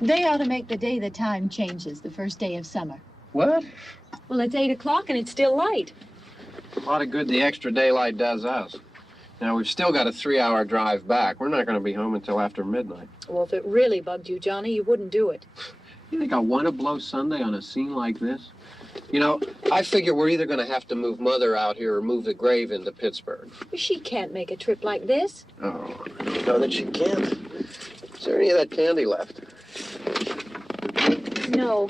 They ought to make the day the time changes, the first day of summer. What? Well, it's 8 o'clock and it's still light. A lot of good the extra daylight does us. Now, we've still got a 3-hour drive back. We're not going to be home until after midnight. Well, if it really bugged you, Johnny, you wouldn't do it. You think I want to blow Sunday on a scene like this? You know, I figure we're either going to have to move Mother out here or move the grave into Pittsburgh. She can't make a trip like this. Oh, I don't know that she can't. Is there any of that candy left? No.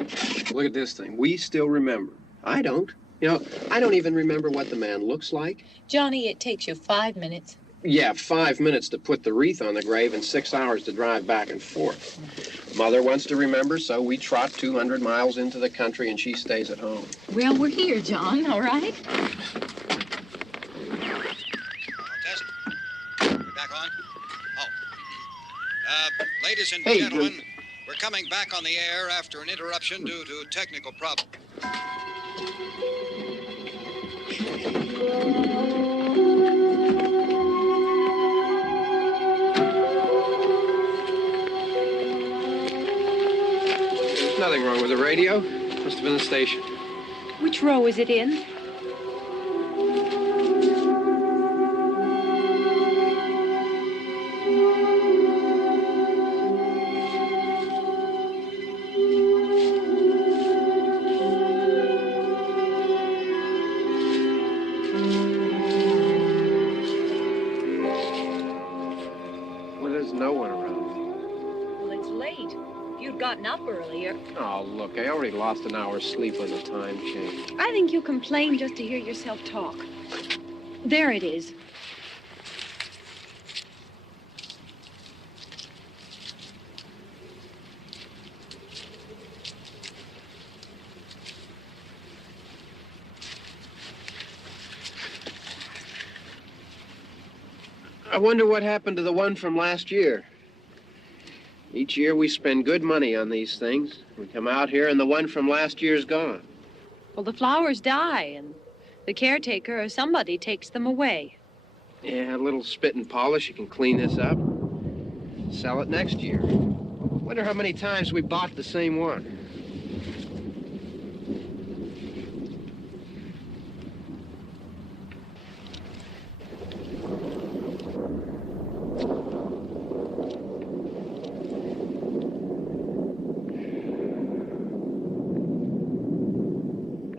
Look at this thing. We still remember. I don't. You know, I don't even remember what the man looks like. Johnny, it takes you 5 minutes. Yeah, 5 minutes to put the wreath on the grave and 6 hours to drive back and forth. Mother wants to remember, so we trot 200 miles into the country and she stays at home. Well, we're here, John, all right? Test. We're back on? Oh. Ladies and gentlemen, we're coming back on the air after an interruption due to technical problems. There's nothing wrong with the radio. Must have been the station. Which row is it in? Up earlier. Oh, look, I already lost an hour's sleep on the time change. I think you complain just to hear yourself talk. There it is. I wonder what happened to the one from last year. Each year we spend good money on these things. We come out here and the one from last year's gone. Well, the flowers die and the caretaker or somebody takes them away. Yeah, a little spit and polish, you can clean this up. Sell it next year. Wonder how many times we bought the same one.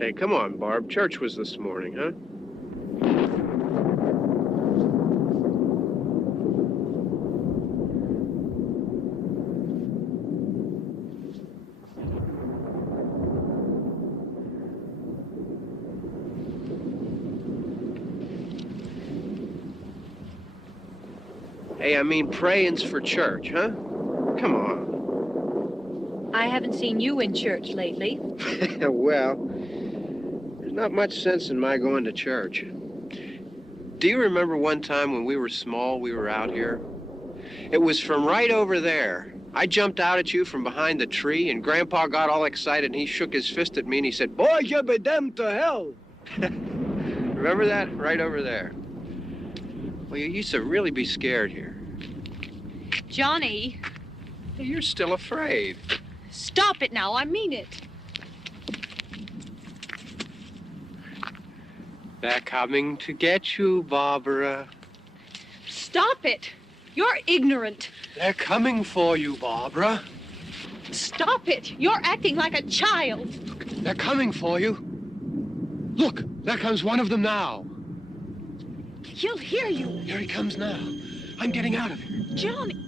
Hey, come on, Barb. Church was this morning, huh? Hey, I mean, praying's for church, huh? Come on. I haven't seen you in church lately. Well, there's not much sense in my going to church. Do you remember one time when we were small, we were out here? It was from right over there. I jumped out at you from behind the tree, and Grandpa got all excited, and he shook his fist at me, and he said, "Boy, you be damned to hell." Remember that? Right over there. Well, you used to really be scared here. Johnny. You're still afraid. Stop it now. I mean it. They're coming to get you, Barbara. Stop it. You're ignorant. They're coming for you, Barbara. Stop it. You're acting like a child. They're coming for you. Look, there comes one of them now. He'll hear you. Here he comes now. I'm getting out of here. Johnny.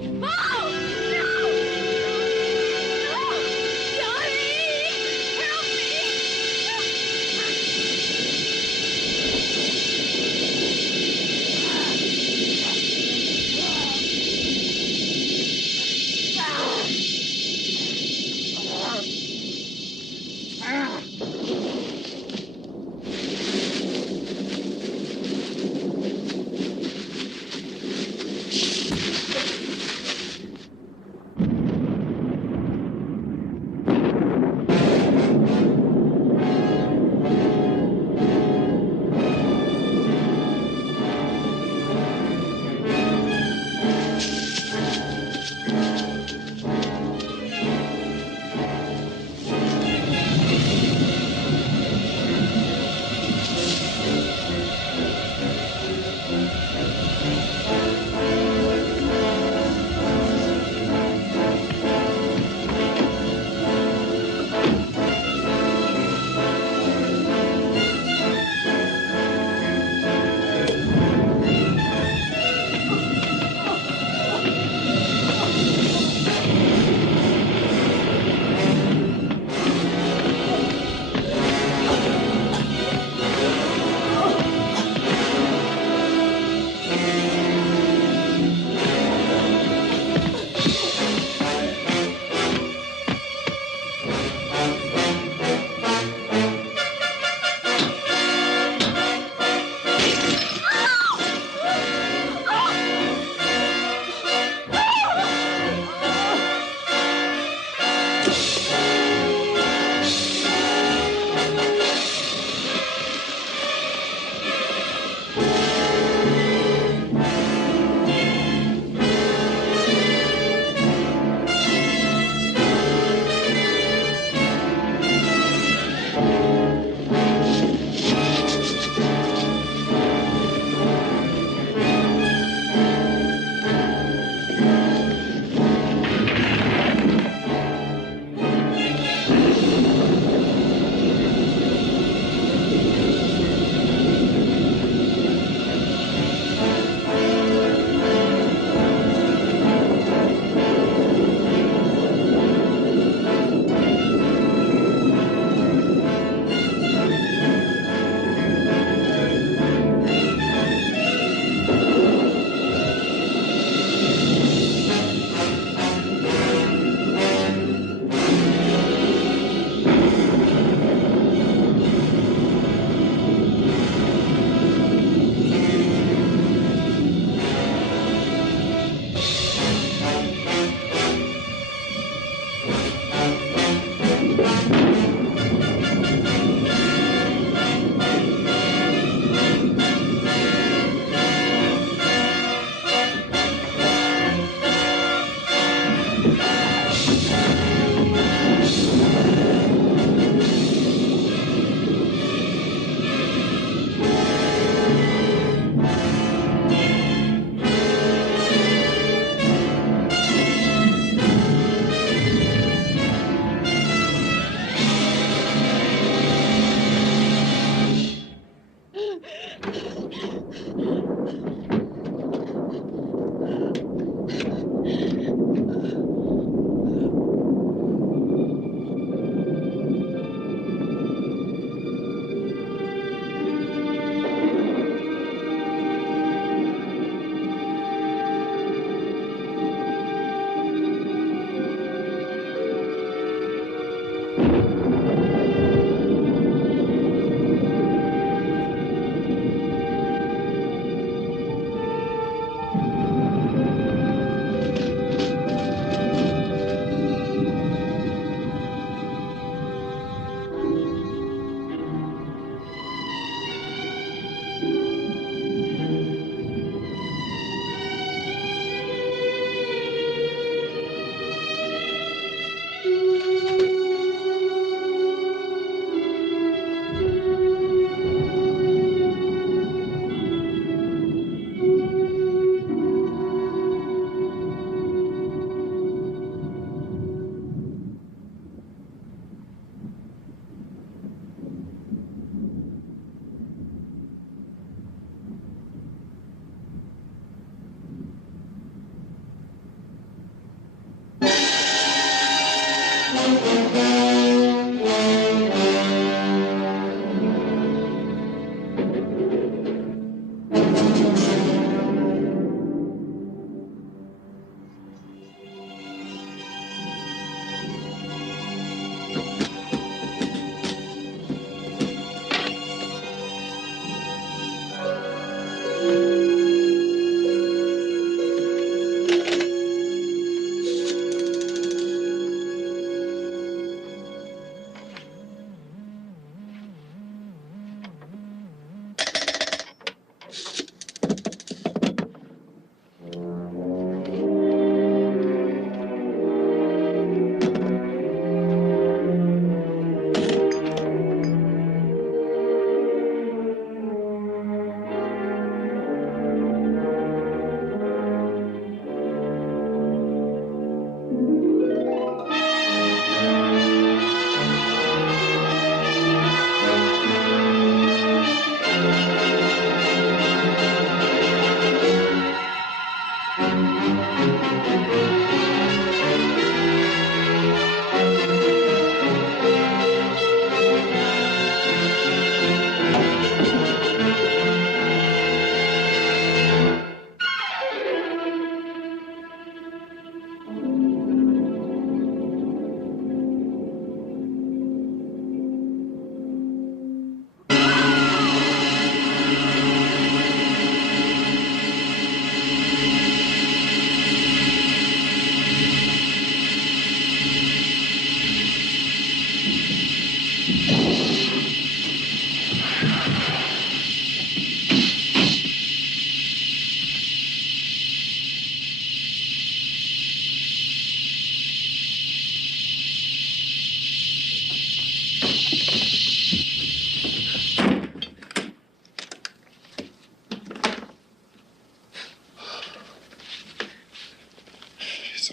Oh! No! No! Johnny! Help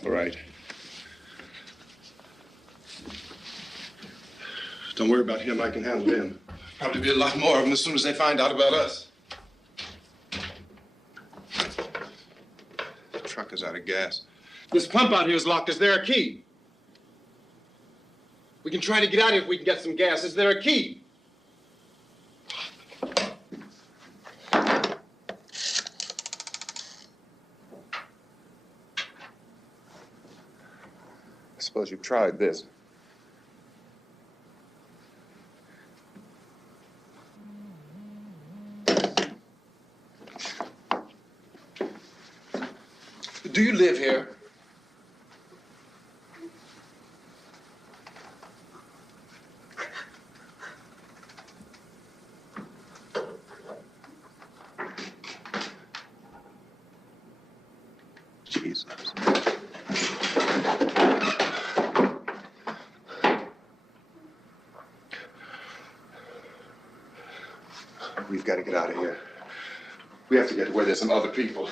All right. Don't worry about him. I can handle him. Probably be a lot more of them as soon as they find out about us. The truck is out of gas. This pump out here is locked. Is there a key? We can try to get out here if we can get some gas. Is there a key? I suppose you've tried this. Do you live here? Jesus. We've got to get out of here. We have to get to where there's some other people.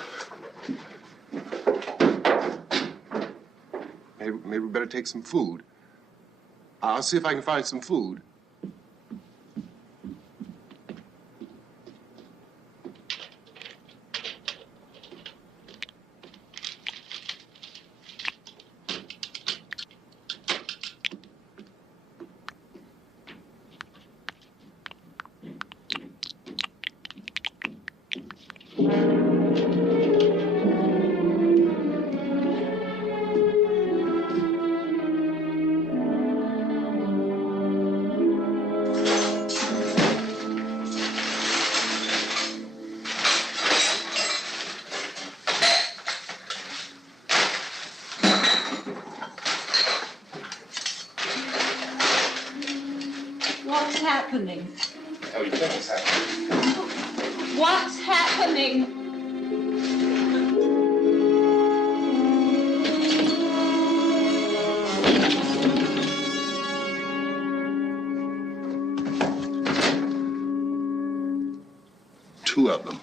Maybe we better take some food. I'll see if I can find some food. What's happening? What the hell do you think is happening? What's happening? Two of them.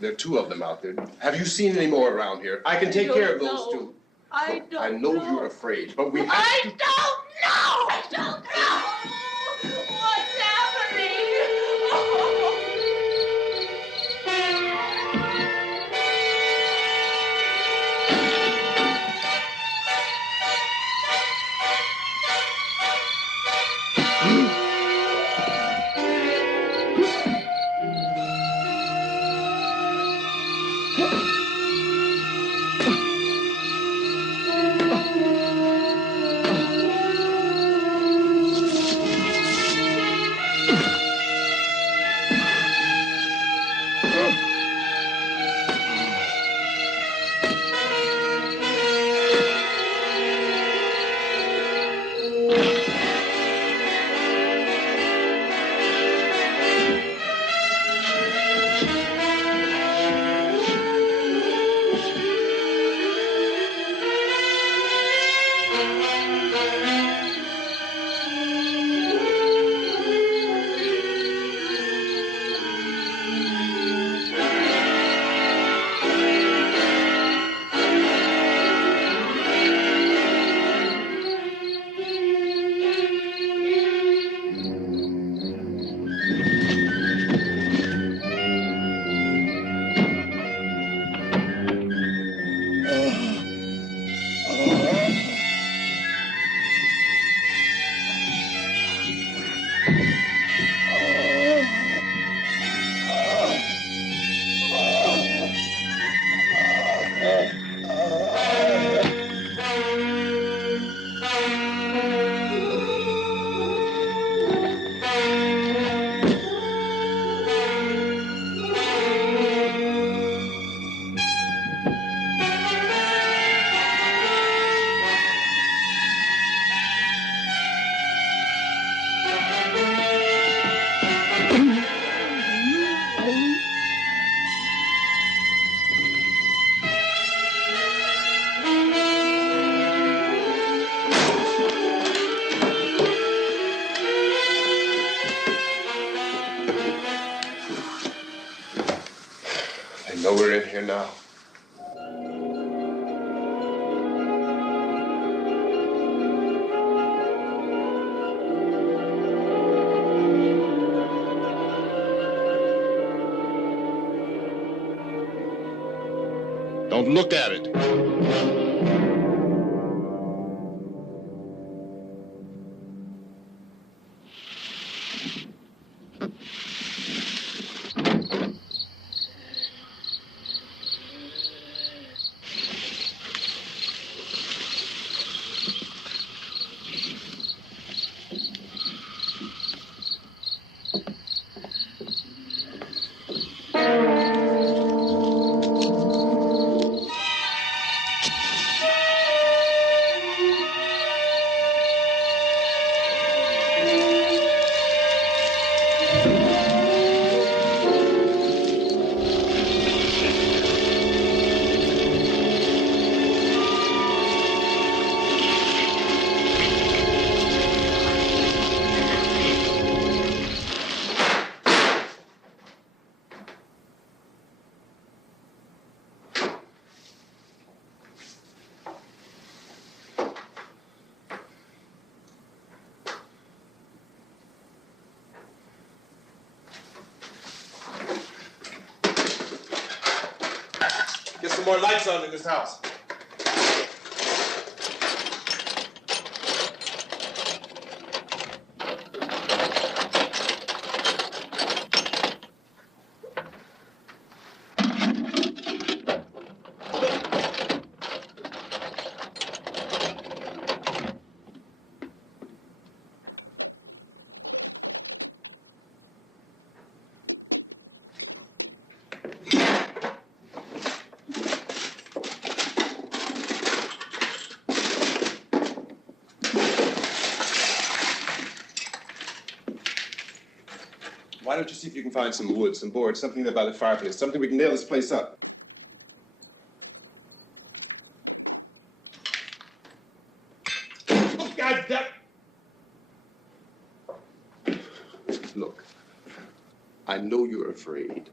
There are two of them out there. Have you seen any more around here? I can take care of those two. I don't I know you're afraid, but we have I to... don't know! I don't know! What's happening? in here now. Don't look at it. Get some more lights on in this house. Why don't you see if you can find some wood, some board, something there by the fireplace, something we can nail this place up. Oh, God damn! Look, I know you're afraid.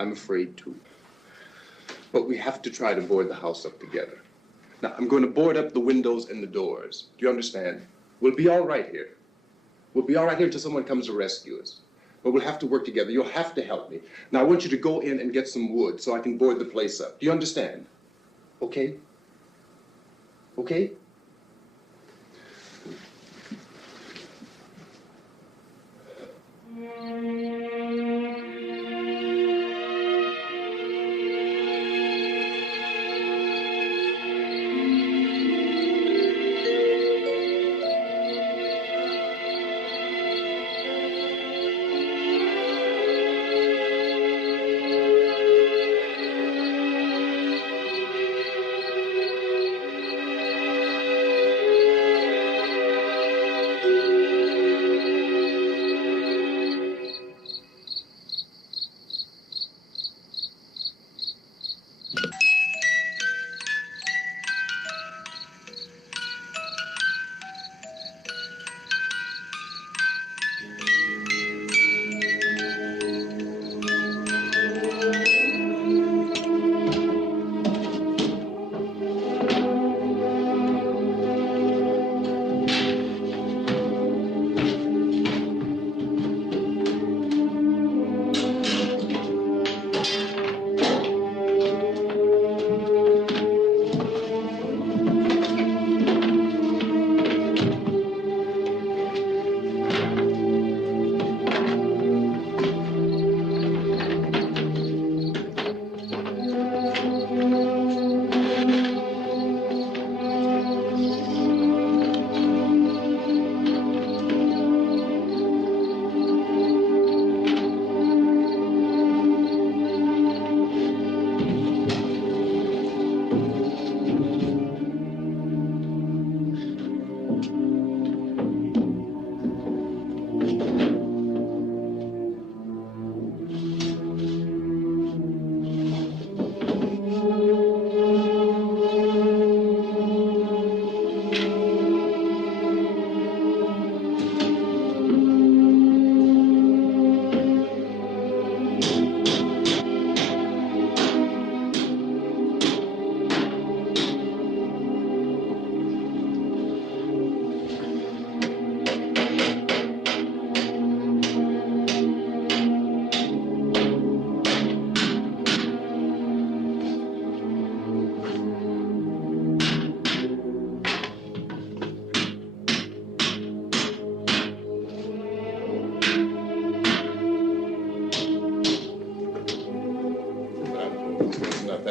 I'm afraid too. But we have to try to board the house up together. Now, I'm going to board up the windows and the doors. Do you understand? We'll be all right here. We'll be all right here until someone comes to rescue us. But we'll have to work together. You'll have to help me. Now, I want you to go in and get some wood so I can board the place up. Do you understand? Okay? Okay?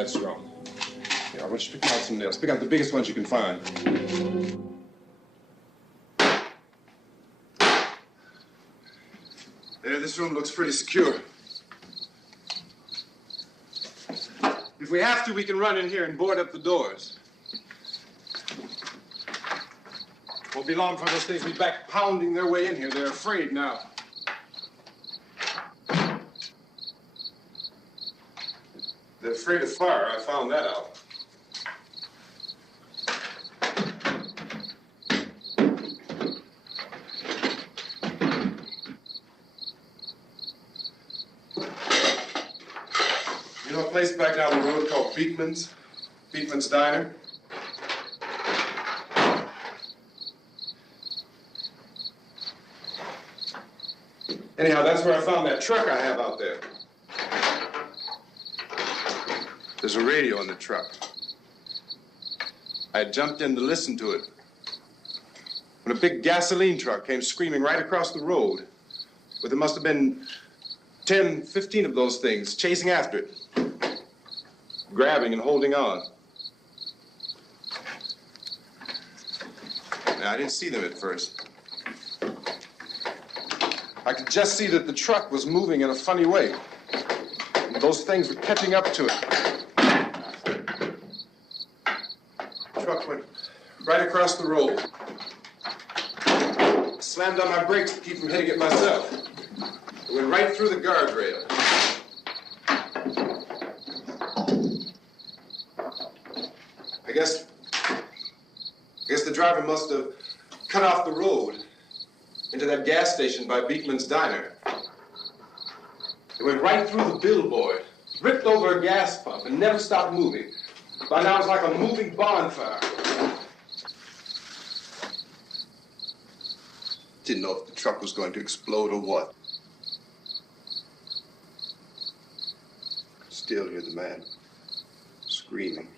That's wrong. Here, I want you to pick out some nails. Pick out the biggest ones you can find. There, this room looks pretty secure. If we have to, we can run in here and board up the doors. Won't be long for those things be back pounding their way in here. They're afraid now. They're afraid of fire. I found that out. You know a place back down the road called Beekman's? Beekman's Diner? Anyhow, that's where I found that truck I have out there. There's a radio in the truck. I jumped in to listen to it when a big gasoline truck came screaming right across the road. But there must have been 10, 15 of those things chasing after it, grabbing and holding on. Now, I didn't see them at first. I could just see that the truck was moving in a funny way. And those things were catching up to it. The truck went right across the road. I slammed on my brakes to keep from hitting it myself. It went right through the guardrail. I guess the driver must have cut off the road into that gas station by Beekman's Diner. It went right through the billboard, ripped over a gas pump, and never stopped moving. By now, it's like a moving bonfire. Didn't know if the truck was going to explode or what. Still hear the man screaming.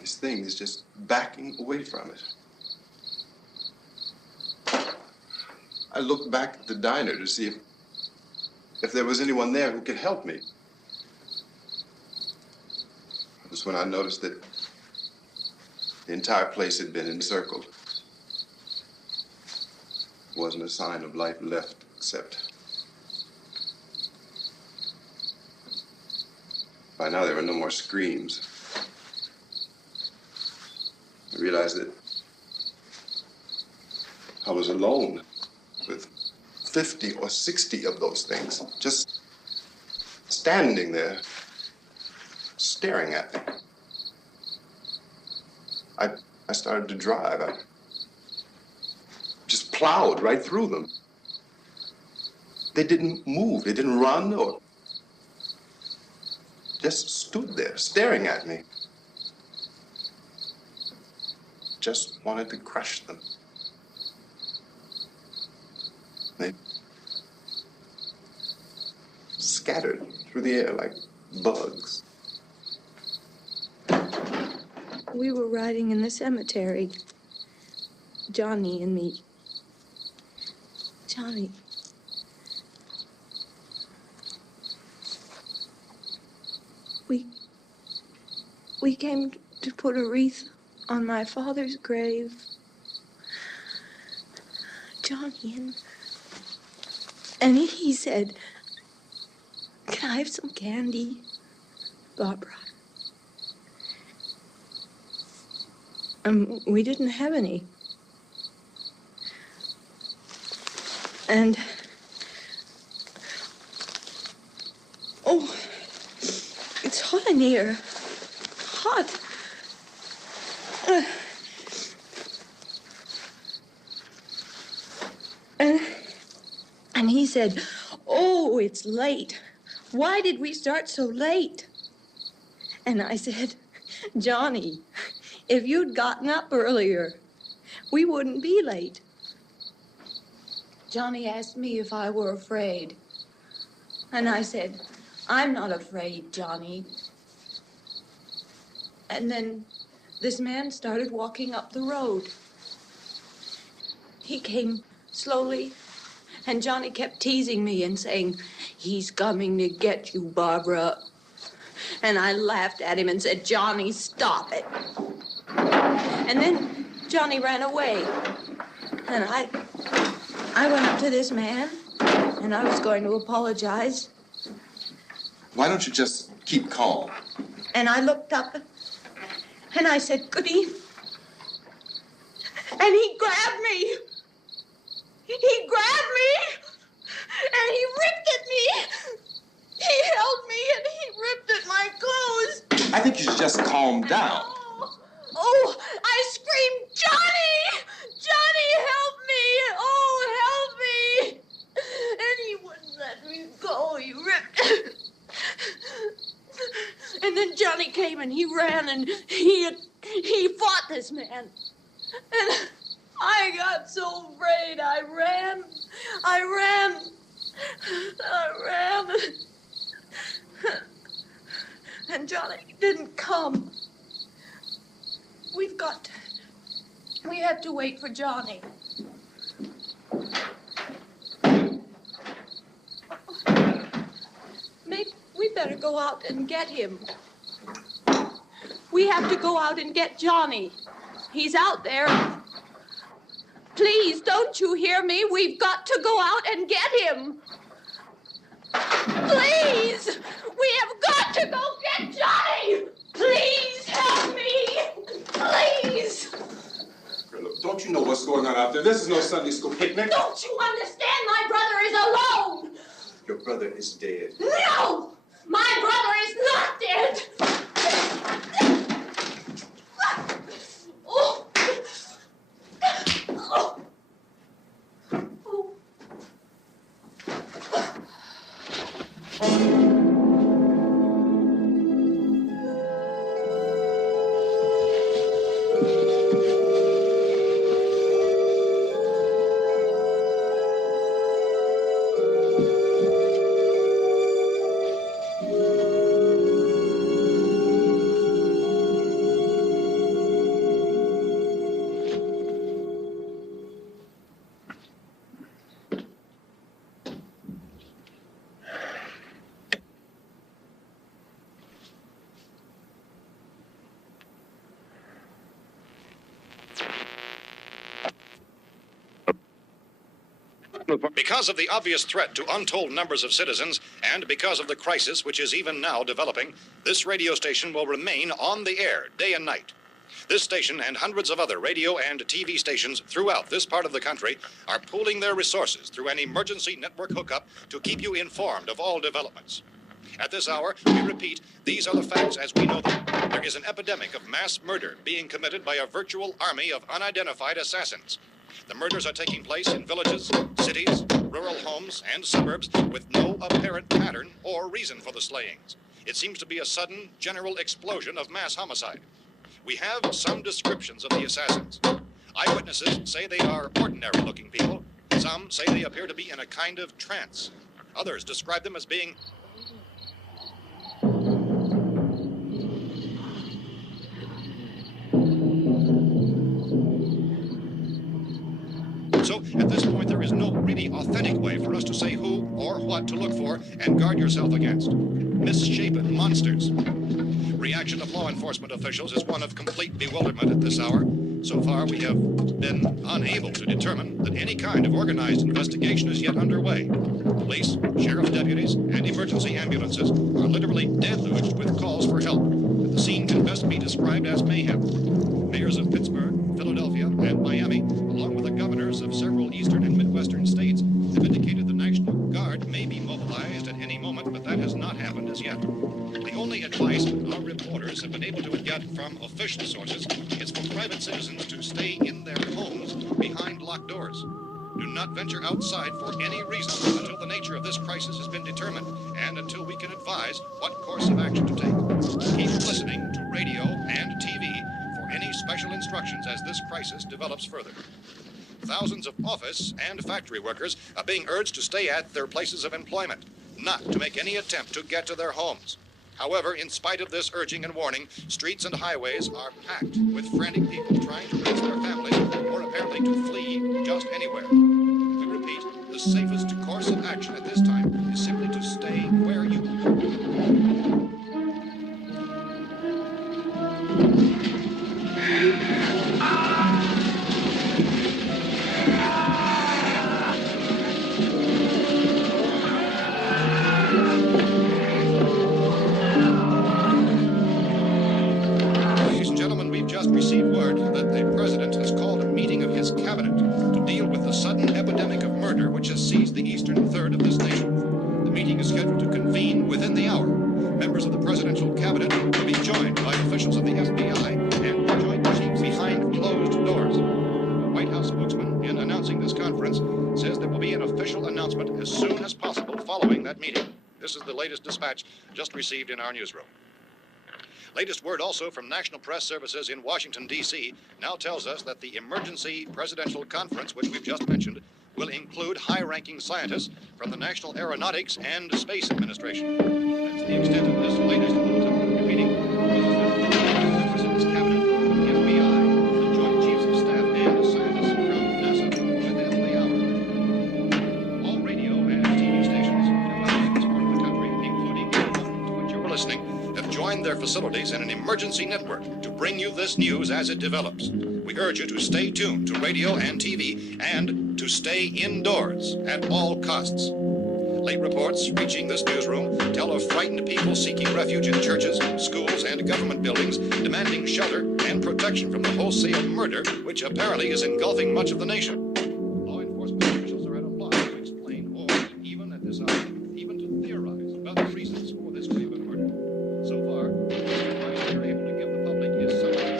This thing is just backing away from it. I looked back at the diner to see if there was anyone there who could help me. It was when I noticed that the entire place had been encircled. There wasn't a sign of life left except by now there were no more screams. I realized that I was alone with 50 or 60 of those things, just standing there, staring at me. I started to drive. I just plowed right through them. They didn't move. They didn't run or just stood there, staring at me. Just wanted to crush them. They scattered through the air like bugs. We were riding in the cemetery, Johnny and me. Johnny. We came to put a wreath on my father's grave. Johnny, and he said, "Can I have some candy, Barbra?" We didn't have any. And, oh, it's hot in here. Hot. And he said, "Oh, it's late. Why did we start so late?" And I said, "Johnny, if you'd gotten up earlier, we wouldn't be late." Johnny asked me if I were afraid. And I said, "I'm not afraid, Johnny." And then this man started walking up the road. He came slowly, and Johnny kept teasing me and saying, "He's coming to get you, Barbara." And I laughed at him and said, "Johnny, stop it." And then Johnny ran away. And I went up to this man, and I was going to apologize. Why don't you just keep calm? And I looked up, and I said, "Good evening." And he grabbed me. He grabbed me, and he ripped at me. He held me, and he ripped at my clothes. I think you should just calm down. Oh, I screamed, "Johnny! Johnny, help me! Oh, help me!" And he wouldn't let me go. He ripped. And then Johnny came and he ran and he fought this man. And I got so afraid. I ran. And Johnny didn't come. We have to wait for Johnny. Maybe we better go out and get him. We have to go out and get Johnny. He's out there. Please, don't you hear me? We've got to go out and get him. Please! We have got to go get Johnny! Please help me! Please! Look, don't you know what's going on out there? This is no Sunday school picnic. Don't you understand? My brother is alone! Your brother is dead. No! My brother is not dead! Oh. Oh. Because of the obvious threat to untold numbers of citizens, and because of the crisis which is even now developing, this radio station will remain on the air day and night. This station and hundreds of other radio and TV stations throughout this part of the country are pooling their resources through an emergency network hookup to keep you informed of all developments. At this hour, we repeat, these are the facts as we know them. There is an epidemic of mass murder being committed by a virtual army of unidentified assassins. The murders are taking place in villages, cities, rural homes, and suburbs with no apparent pattern or reason for the slayings. It seems to be a sudden, general explosion of mass homicide. We have some descriptions of the assassins. Eyewitnesses say they are ordinary-looking people. Some say they appear to be in a kind of trance. Others describe them as being So, at this point, there is no really authentic way for us to say who or what to look for and guard yourself against. Misshapen monsters. Reaction of law enforcement officials is one of complete bewilderment at this hour. So far, we have been unable to determine that any kind of organized investigation is yet underway. Police, sheriff's deputies, and emergency ambulances are literally deluged with calls for help. The scene can best be described as mayhem. Mayors of Pittsburgh, Philadelphia, and Miami, along with the governors of several eastern and midwestern states, have indicated the National Guard may be mobilized at any moment, but that has not happened as yet. The only advice our reporters have been able to get from official sources is for private citizens to stay in their homes behind locked doors. Do not venture outside for any reason until the nature of this crisis has been determined and until we can advise what course of action to take. Keep listening to radio and TV for any special instructions as this crisis develops further. Thousands of office and factory workers are being urged to stay at their places of employment, not to make any attempt to get to their homes. However, in spite of this urging and warning, streets and highways are packed with frantic people trying to raise their families or apparently to flee just anywhere. We repeat, the safest course of action at this time is simply to stay Conference says there will be an official announcement as soon as possible following that meeting. This is the latest dispatch just received in our newsroom. Latest word also from National Press Services in Washington, D.C. now tells us that the emergency presidential conference, which we've just mentioned, will include high-ranking scientists from the National Aeronautics and Space Administration. That's the extent of this latest bulletin. Repeating, the President's Cabinet, the FBI, the Joint Chiefs of Staff, and scientists from NASA within the hour. All radio and TV stations throughout this part of the country, including to which you were listening, have joined their facilities in an emergency network to bring you this news as it develops. We urge you to stay tuned to radio and TV and to stay indoors at all costs. Late reports reaching this newsroom tell of frightened people seeking refuge in churches, schools, and government buildings, demanding shelter and protection from the wholesale murder which apparently is engulfing much of the nation. Law enforcement officials are at a loss to explain or, even at this hour, even to theorize about the reasons for this grave of murder. So far, the advice they're able to give the public is something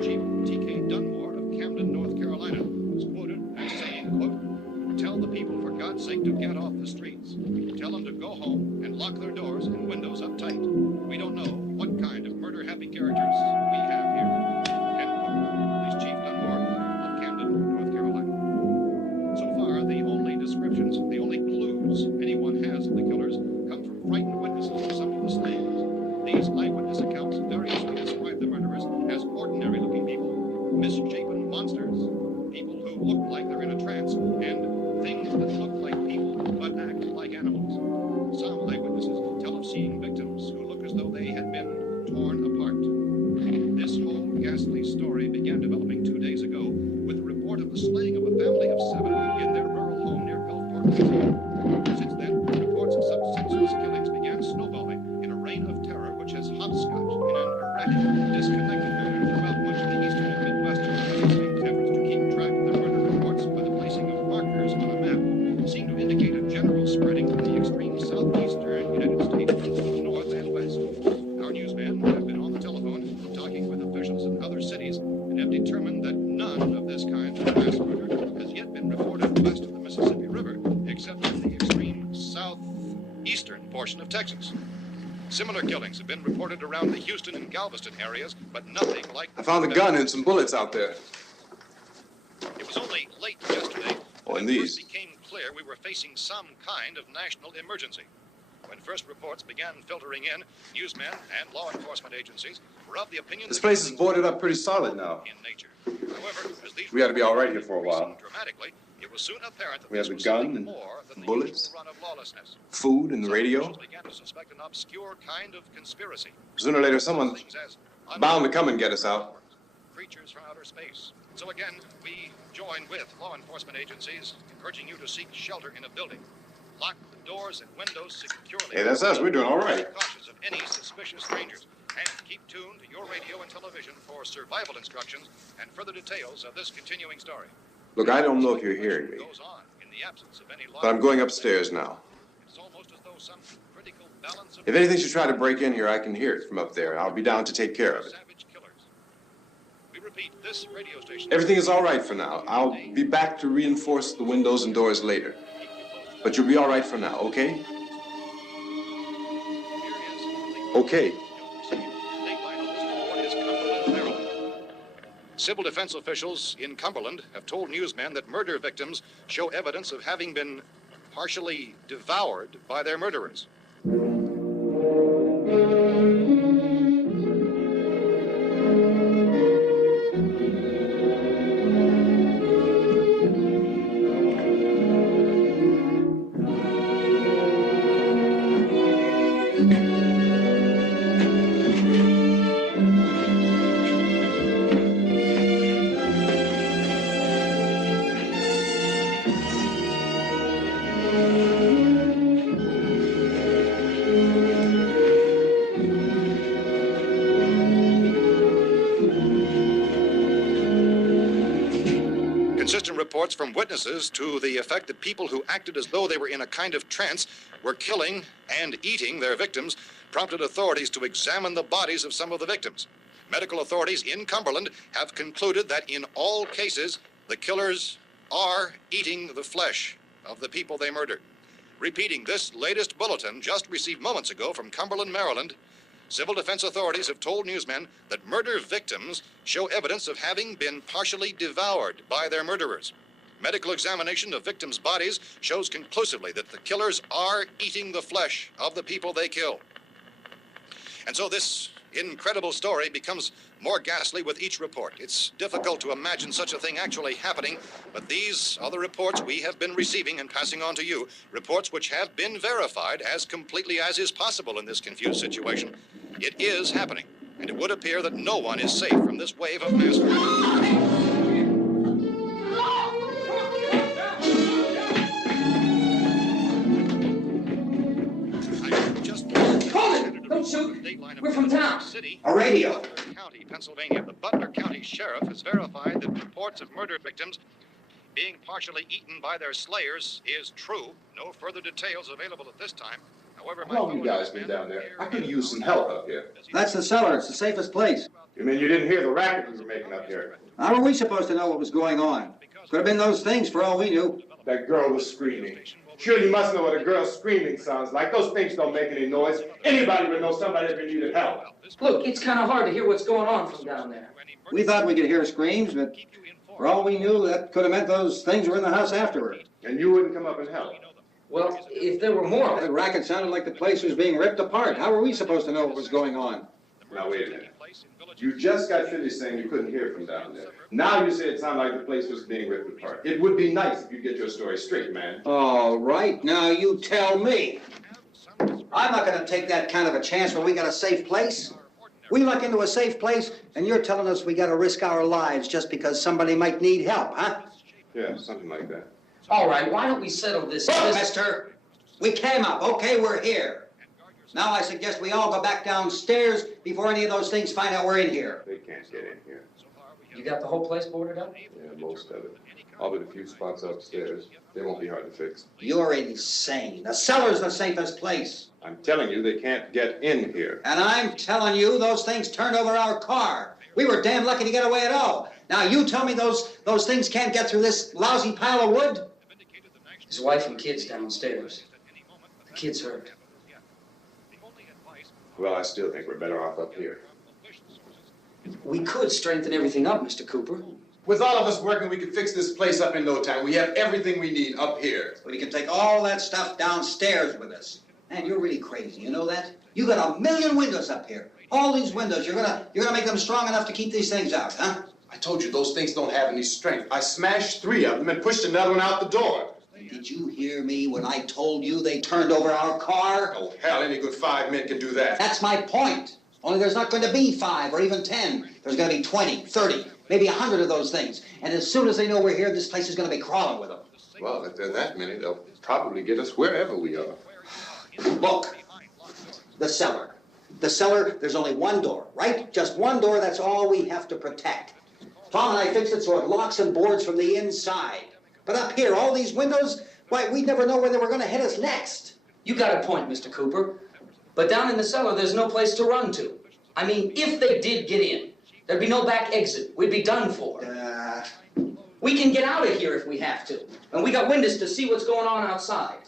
Chief T.K. Dunmore of Camden, North Carolina, was quoted as saying, quote, "Tell the people, for God's sake, to get off the streets. Tell them to go home and lock their doors and windows up tight. We don't know what kind of murder-happy characters we have here." End quote. Police Chief Dunmore of Camden, North Carolina. So far, the only descriptions, the only clues anyone has of the killers come from frightened witnesses of some of the slayings. These eyewitness accounts variously describe the murderers as ordinary-looking people, misshapen monsters, people who look like they're in a trance, and things that look like people but act like animals. Some eyewitnesses tell of seeing victims who look as though they had been torn apart. This whole ghastly story began developing 2 days ago with the report of the slaying of a family of 7 in their rural home near Gulfport, Louisiana. Since then, reports of such senseless killings began snowballing in a reign of terror which has hopscotched in an erratic, disconnected manner throughout much of the eastern and midwestern United States. Efforts to keep track of the murder reports by the placing of markers on a map seem to indicate a general spreading from the extreme southeastern United States to the north and west. Our newsmen have been on the telephone talking with officials in other cities and have determined that none of this kind of mass murder has yet been reported west of the Mississippi River, except in the extreme southeastern portion of Texas. Similar killings have been reported around the Houston and Galveston areas, but nothing like... I found a gun and some bullets out there. It was only late yesterday Oh, and that it these. first became clear we were facing some kind of national emergency. When first reports began filtering in, newsmen and law enforcement agencies were of the opinion This that place is things boarded were up pretty solid now. in nature. However, as these We ought to be all right here reports for a while. increased dramatically, it was soon apparent that We have this the was gun something and more than the bullets, usual run of lawlessness. food and the Some radio. officials began to suspect an obscure kind of conspiracy. Sooner or later, someone's Things as bound to come and get us out. creatures from outer space. So again, we join with law enforcement agencies, urging you to seek shelter in a building. Lock the doors and windows securely. Hey, that's us. We're doing all right. Be cautious of any suspicious strangers, and keep tuned to your radio and television for survival instructions and further details of this continuing story. Look, I don't know if you're hearing me, Goes on in the absence of any law. but I'm going upstairs now. It's almost as though some critical balance of If anything should try to break in here, I can hear it from up there, and I'll be down to take care of it. savage killers. We repeat, this radio station. Everything is all right for now. I'll be back to reinforce the windows and doors later. But you'll be all right for now, okay? Okay. Civil defense officials in Cumberland have told newsmen that murder victims show evidence of having been partially devoured by their murderers. Consistent reports from witnesses to the effect that people who acted as though they were in a kind of trance were killing and eating their victims prompted authorities to examine the bodies of some of the victims. Medical authorities in Cumberland have concluded that in all cases, the killers are eating the flesh of the people they murdered. Repeating this latest bulletin just received moments ago from Cumberland, Maryland, civil defense authorities have told newsmen that murder victims show evidence of having been partially devoured by their murderers. Medical examination of victims' bodies shows conclusively that the killers are eating the flesh of the people they kill. And so this incredible story becomes more ghastly with each report. It's difficult to imagine such a thing actually happening, but these are the reports we have been receiving and passing on to you, reports which have been verified as completely as is possible in this confused situation. It is happening, and it would appear that no one is safe from this wave of mass murder. Don't shoot. We're from town. A radio. County, Pennsylvania. The Butler County Sheriff has verified that reports of murder victims being partially eaten by their slayers is true. No further details available at this time. However, How long you guys been down there? I could use some help up here. That's the cellar. It's the safest place. You mean you didn't hear the racket we were making up here? How were we supposed to know what was going on? Could have been those things for all we knew. That girl was screaming. Sure, you must know what a girl screaming sounds like. Those things don't make any noise. Anybody would know somebody ever needed help. Look, it's kind of hard to hear what's going on from down there. We thought we could hear screams, but for all we knew, that could have meant those things were in the house afterward. And you wouldn't come up and help? Well, if there were more... The racket sounded like the place was being ripped apart. How were we supposed to know what was going on? Now, wait a minute. You just got finished saying you couldn't hear from down there. Now you say it sounded like the place was being ripped apart. It would be nice if you get your story straight, man. All right, now you tell me. I'm not going to take that kind of a chance when we got a safe place. We luck into a safe place, and you're telling us we got to risk our lives just because somebody might need help, huh? Yeah, something like that. All right, why don't we settle this... Look, mister, we came up. Okay, we're here. Now I suggest we all go back downstairs before any of those things find out we're in here. They can't get in here. You got the whole place boarded up? Yeah, most of it. All but a few spots upstairs. They won't be hard to fix. You're insane. The cellar's the safest place. I'm telling you, they can't get in here. And I'm telling you, those things turned over our car. We were damn lucky to get away at all. Now you tell me those things can't get through this lousy pile of wood? His wife and kids downstairs. The kid's hurt. Well, I still think we're better off up here. We could strengthen everything up, Mr. Cooper. With all of us working, we could fix this place up in no time. We have everything we need up here. We can take all that stuff downstairs with us. Man, you're really crazy. You know that? You got 1 million windows up here. All these windows, you're gonna make them strong enough to keep these things out, huh? I told you those things don't have any strength. I smashed 3 of them and pushed another one out the door. Did you hear me when I told you they turned over our car? Oh, hell, any good 5 men can do that. That's my point. Only there's not going to be 5 or even 10. There's going to be 20, 30, maybe 100 of those things. And as soon as they know we're here, this place is going to be crawling with them. Well, if there are that many, they'll probably get us wherever we are. Look, the cellar. The cellar, there's only one door, right? Just one door, that's all we have to protect. Tom and I fixed it so it locks and boards from the inside. But up here, all these windows, why, we'd never know where they were going to hit us next. You got a point, Mr. Cooper. But down in the cellar, there's no place to run to. I mean, if they did get in, there'd be no back exit. We'd be done for. We can get out of here if we have to. And we got windows to see what's going on outside.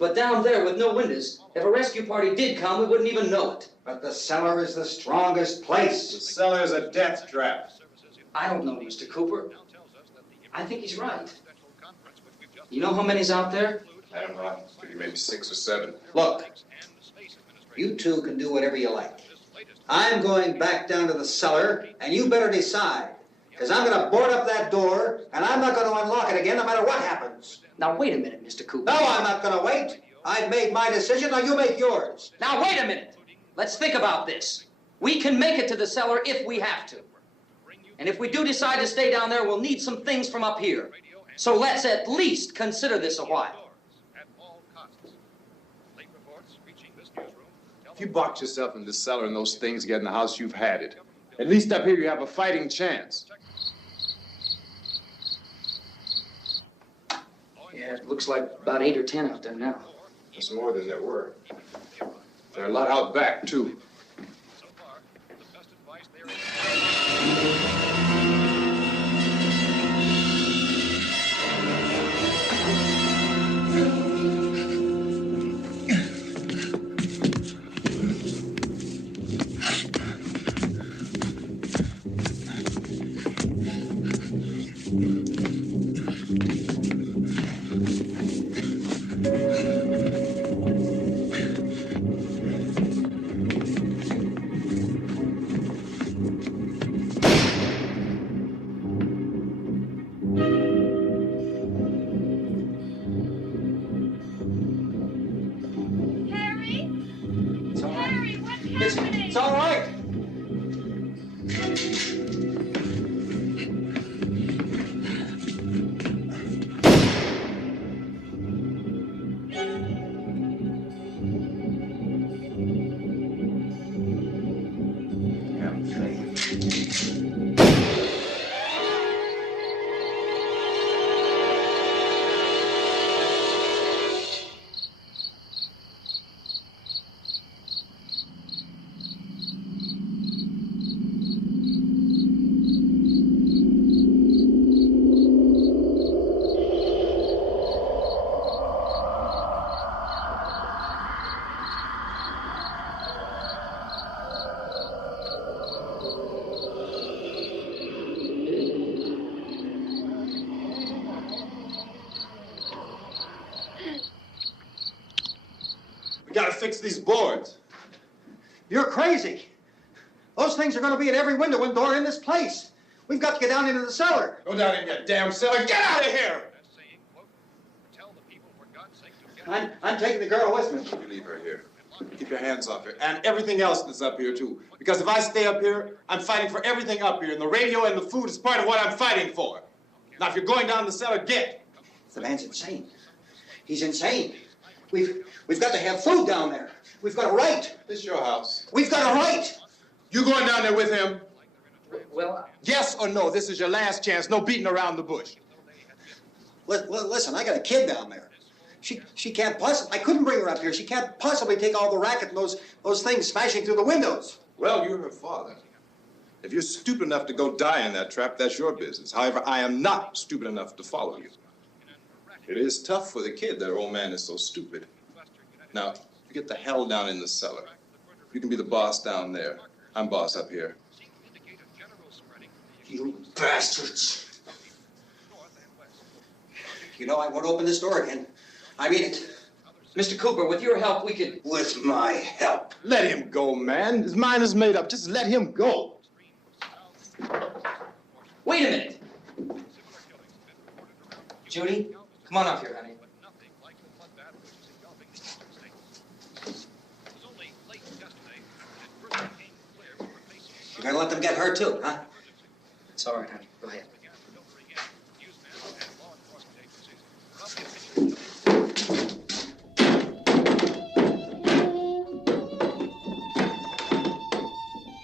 But down there with no windows, if a rescue party did come, we wouldn't even know it. But the cellar is the strongest place. The cellar is a death trap. I don't know, Mr. Cooper. I think he's right. You know how many's out there? I don't know. Maybe 6 or 7. Look, you two can do whatever you like. I'm going back down to the cellar, and you better decide. Because I'm going to board up that door, and I'm not going to unlock it again no matter what happens. Now, wait a minute, Mr. Cooper. No, I'm not going to wait. I've made my decision, now you make yours. Now, wait a minute. Let's think about this. We can make it to the cellar if we have to. And if we do decide to stay down there, we'll need some things from up here. So let's at least consider this a while. If you box yourself in the cellar and those things get in the house, you've had it. At least up here you have a fighting chance. Yeah, it looks like about 8 or 10 out there now. It's more than there were. There are a lot out back, too. It's all right. Gotta fix these boards. You're crazy. Those things are going to be at every window and door in this place. We've got to get down into the cellar. Go down in your damn cellar. Get out of here! I'm taking the girl with me. You leave her here. Keep your hands off her. And everything else that's up here, too. Because if I stay up here, I'm fighting for everything up here. And the radio and the food is part of what I'm fighting for. Now, if you're going down the cellar, get. The man's insane. He's insane. We've got to have food down there. We've got a right. This is your house. We've got a right. You going down there with him? Well, yes or no? This is your last chance. No beating around the bush. Listen, I got a kid down there. She can't possibly. I couldn't bring her up here. She can't possibly take all the racket and those things smashing through the windows. Well, you're her father. If you're stupid enough to go die in that trap, that's your business. However, I am not stupid enough to follow you. It is tough for the kid that her old man is so stupid. Now, you get the hell down in the cellar. You can be the boss down there. I'm boss up here. You bastards. You know, I won't open this door again. I mean it. Mr. Cooper, with your help, we could... With my help. Let him go, man. His mind is made up. Just let him go. Wait a minute. Judy, come on up here, honey. You're gonna let them get hurt too, huh? It's all right, honey. Go ahead.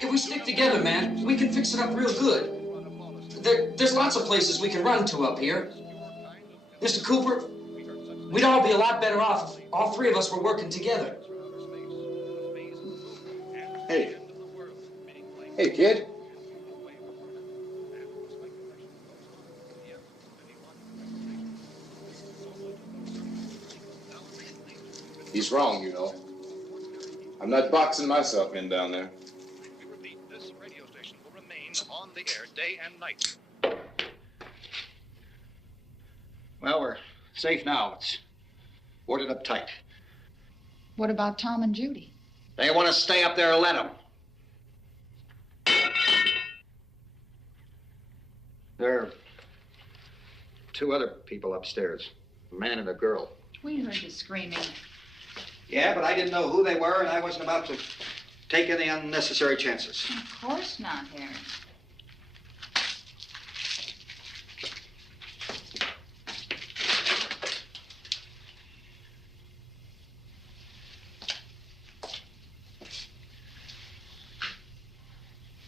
If we stick together, man, we can fix it up real good. There's lots of places we can run to up here. Mr. Cooper, we'd all be a lot better off if all three of us were working together. Hey. Hey, kid. He's wrong, you know. I'm not boxing myself in down there. We repeat, this radio station will remain on the air day and night. Well, we're safe now. It's boarded up tight. What about Tom and Judy? They want to stay up there, let them. There are two other people upstairs, a man and a girl. We heard you screaming. Yeah, but I didn't know who they were, and I wasn't about to take any unnecessary chances. Of course not, Harry.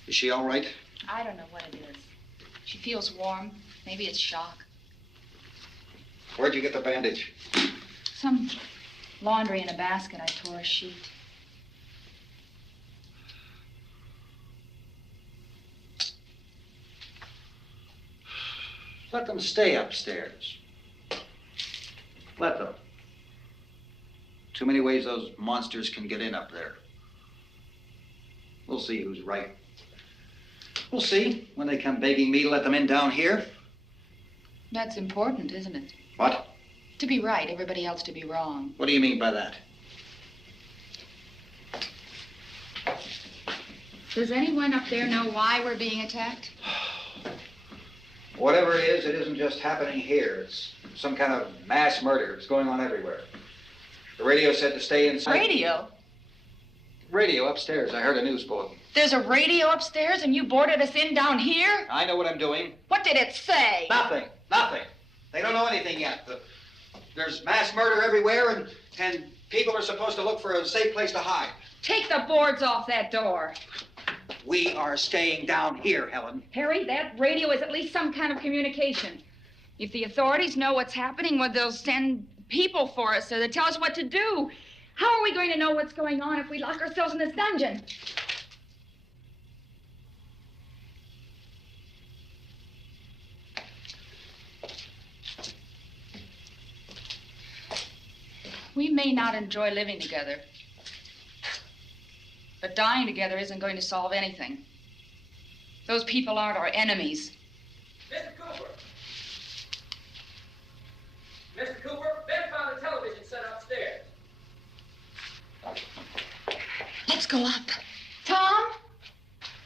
Is she all right? I don't know what it is. She feels warm. Maybe it's shock. Where'd you get the bandage? Some laundry in a basket. I tore a sheet. Let them stay upstairs. Let them. Too many ways those monsters can get in up there. We'll see who's right. We'll see when they come begging me to let them in down here. That's important, isn't it? What? To be right, everybody else to be wrong. What do you mean by that? Does anyone up there know why we're being attacked? Whatever it isn't just happening here. It's some kind of mass murder. It's going on everywhere. The radio said to stay inside. Radio? Radio upstairs. I heard a news bulletin. There's a radio upstairs and you boarded us in down here? I know what I'm doing. What did it say? Nothing. Nothing. They don't know anything yet. There's mass murder everywhere, and people are supposed to look for a safe place to hide. Take the boards off that door. We are staying down here, Helen. Harry, that radio is at least some kind of communication. If the authorities know what's happening, well, they'll send people for us so they tell us what to do. How are we going to know what's going on if we lock ourselves in this dungeon? We may not enjoy living together, but dying together isn't going to solve anything. Those people aren't our enemies. Mr. Cooper! Mr. Cooper, Ben found a television set upstairs. Let's go up. Tom?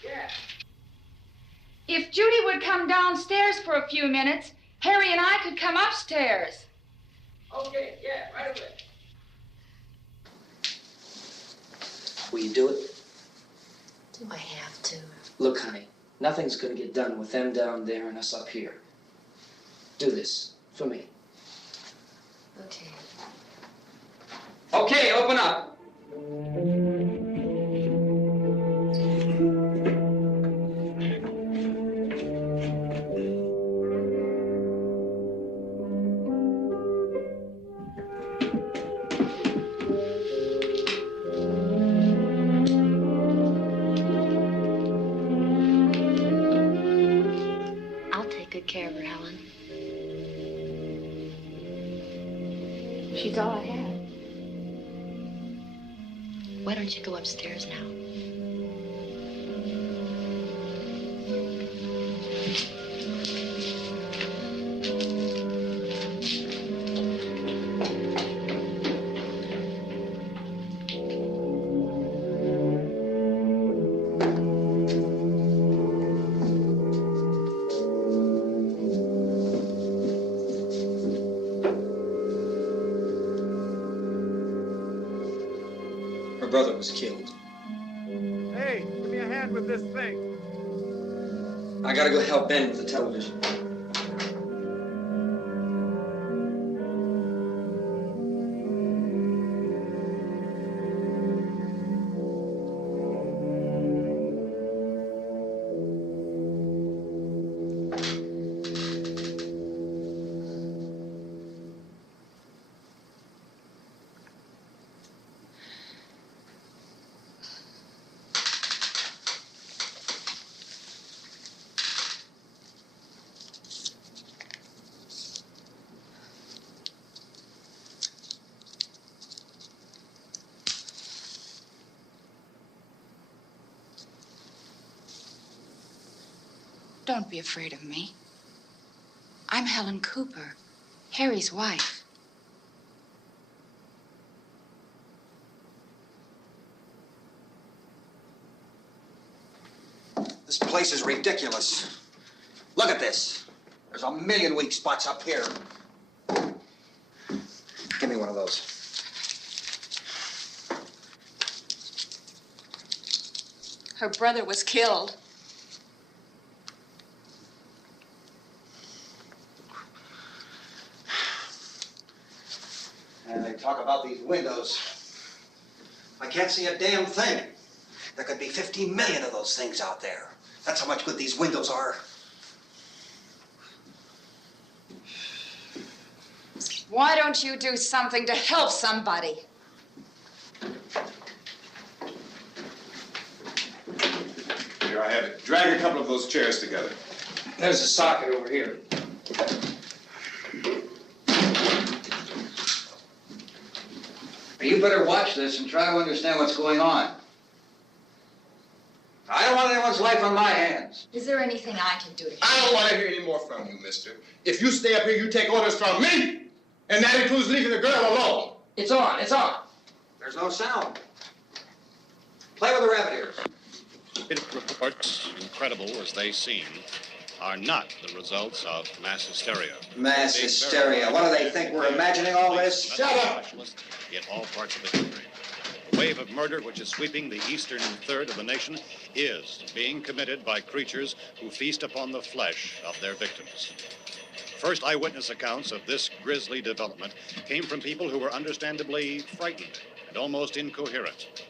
Yeah. If Judy would come downstairs for a few minutes, Harry and I could come upstairs. Okay, yeah, right away. Will you do it? Do I have to? Look, honey, nothing's gonna get done with them down there and us up here. Do this for me. Okay. Okay, open up. Care of her, Helen. She's all I have. Why don't you go upstairs now? Her brother was killed. Hey, give me a hand with this thing. I gotta go help Ben with the television. Don't be afraid of me. I'm Helen Cooper, Harry's wife. This place is ridiculous. Look at this. There's a million weak spots up here. Give me one of those. Her brother was killed. And they talk about these windows. I can't see a damn thing. There could be 15 million of those things out there. That's how much good these windows are. Why don't you do something to help somebody? Here, I have it. Drag a couple of those chairs together. There's a socket over here. You better watch this and try to understand what's going on. I don't want anyone's life on my hands. Is there anything I can do to help? I don't want to hear any more from you, mister. If you stay up here, you take orders from me. And that includes leaving the girl alone. It's on, it's on. There's no sound. Play with the rabbit ears. Reports, incredible as they seem, are not the results of mass hysteria. Mass hysteria. What do they think? We're imagining all this? Shut up! In all parts of the country. The wave of murder which is sweeping the eastern third of the nation is being committed by creatures who feast upon the flesh of their victims. First eyewitness accounts of this grisly development came from people who were understandably frightened and almost incoherent.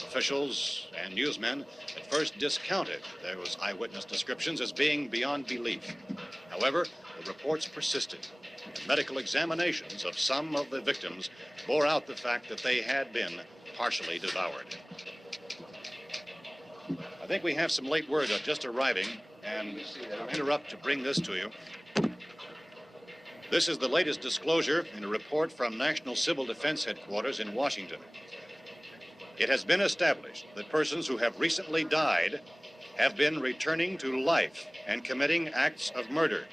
Officials and newsmen at first discounted those eyewitness descriptions as being beyond belief. However, the reports persisted. And medical examinations of some of the victims bore out the fact that they had been partially devoured. I think we have some late word just arriving, and I'll interrupt to bring this to you. This is the latest disclosure in a report from National Civil Defense Headquarters in Washington. It has been established that persons who have recently died have been returning to life and committing acts of murder.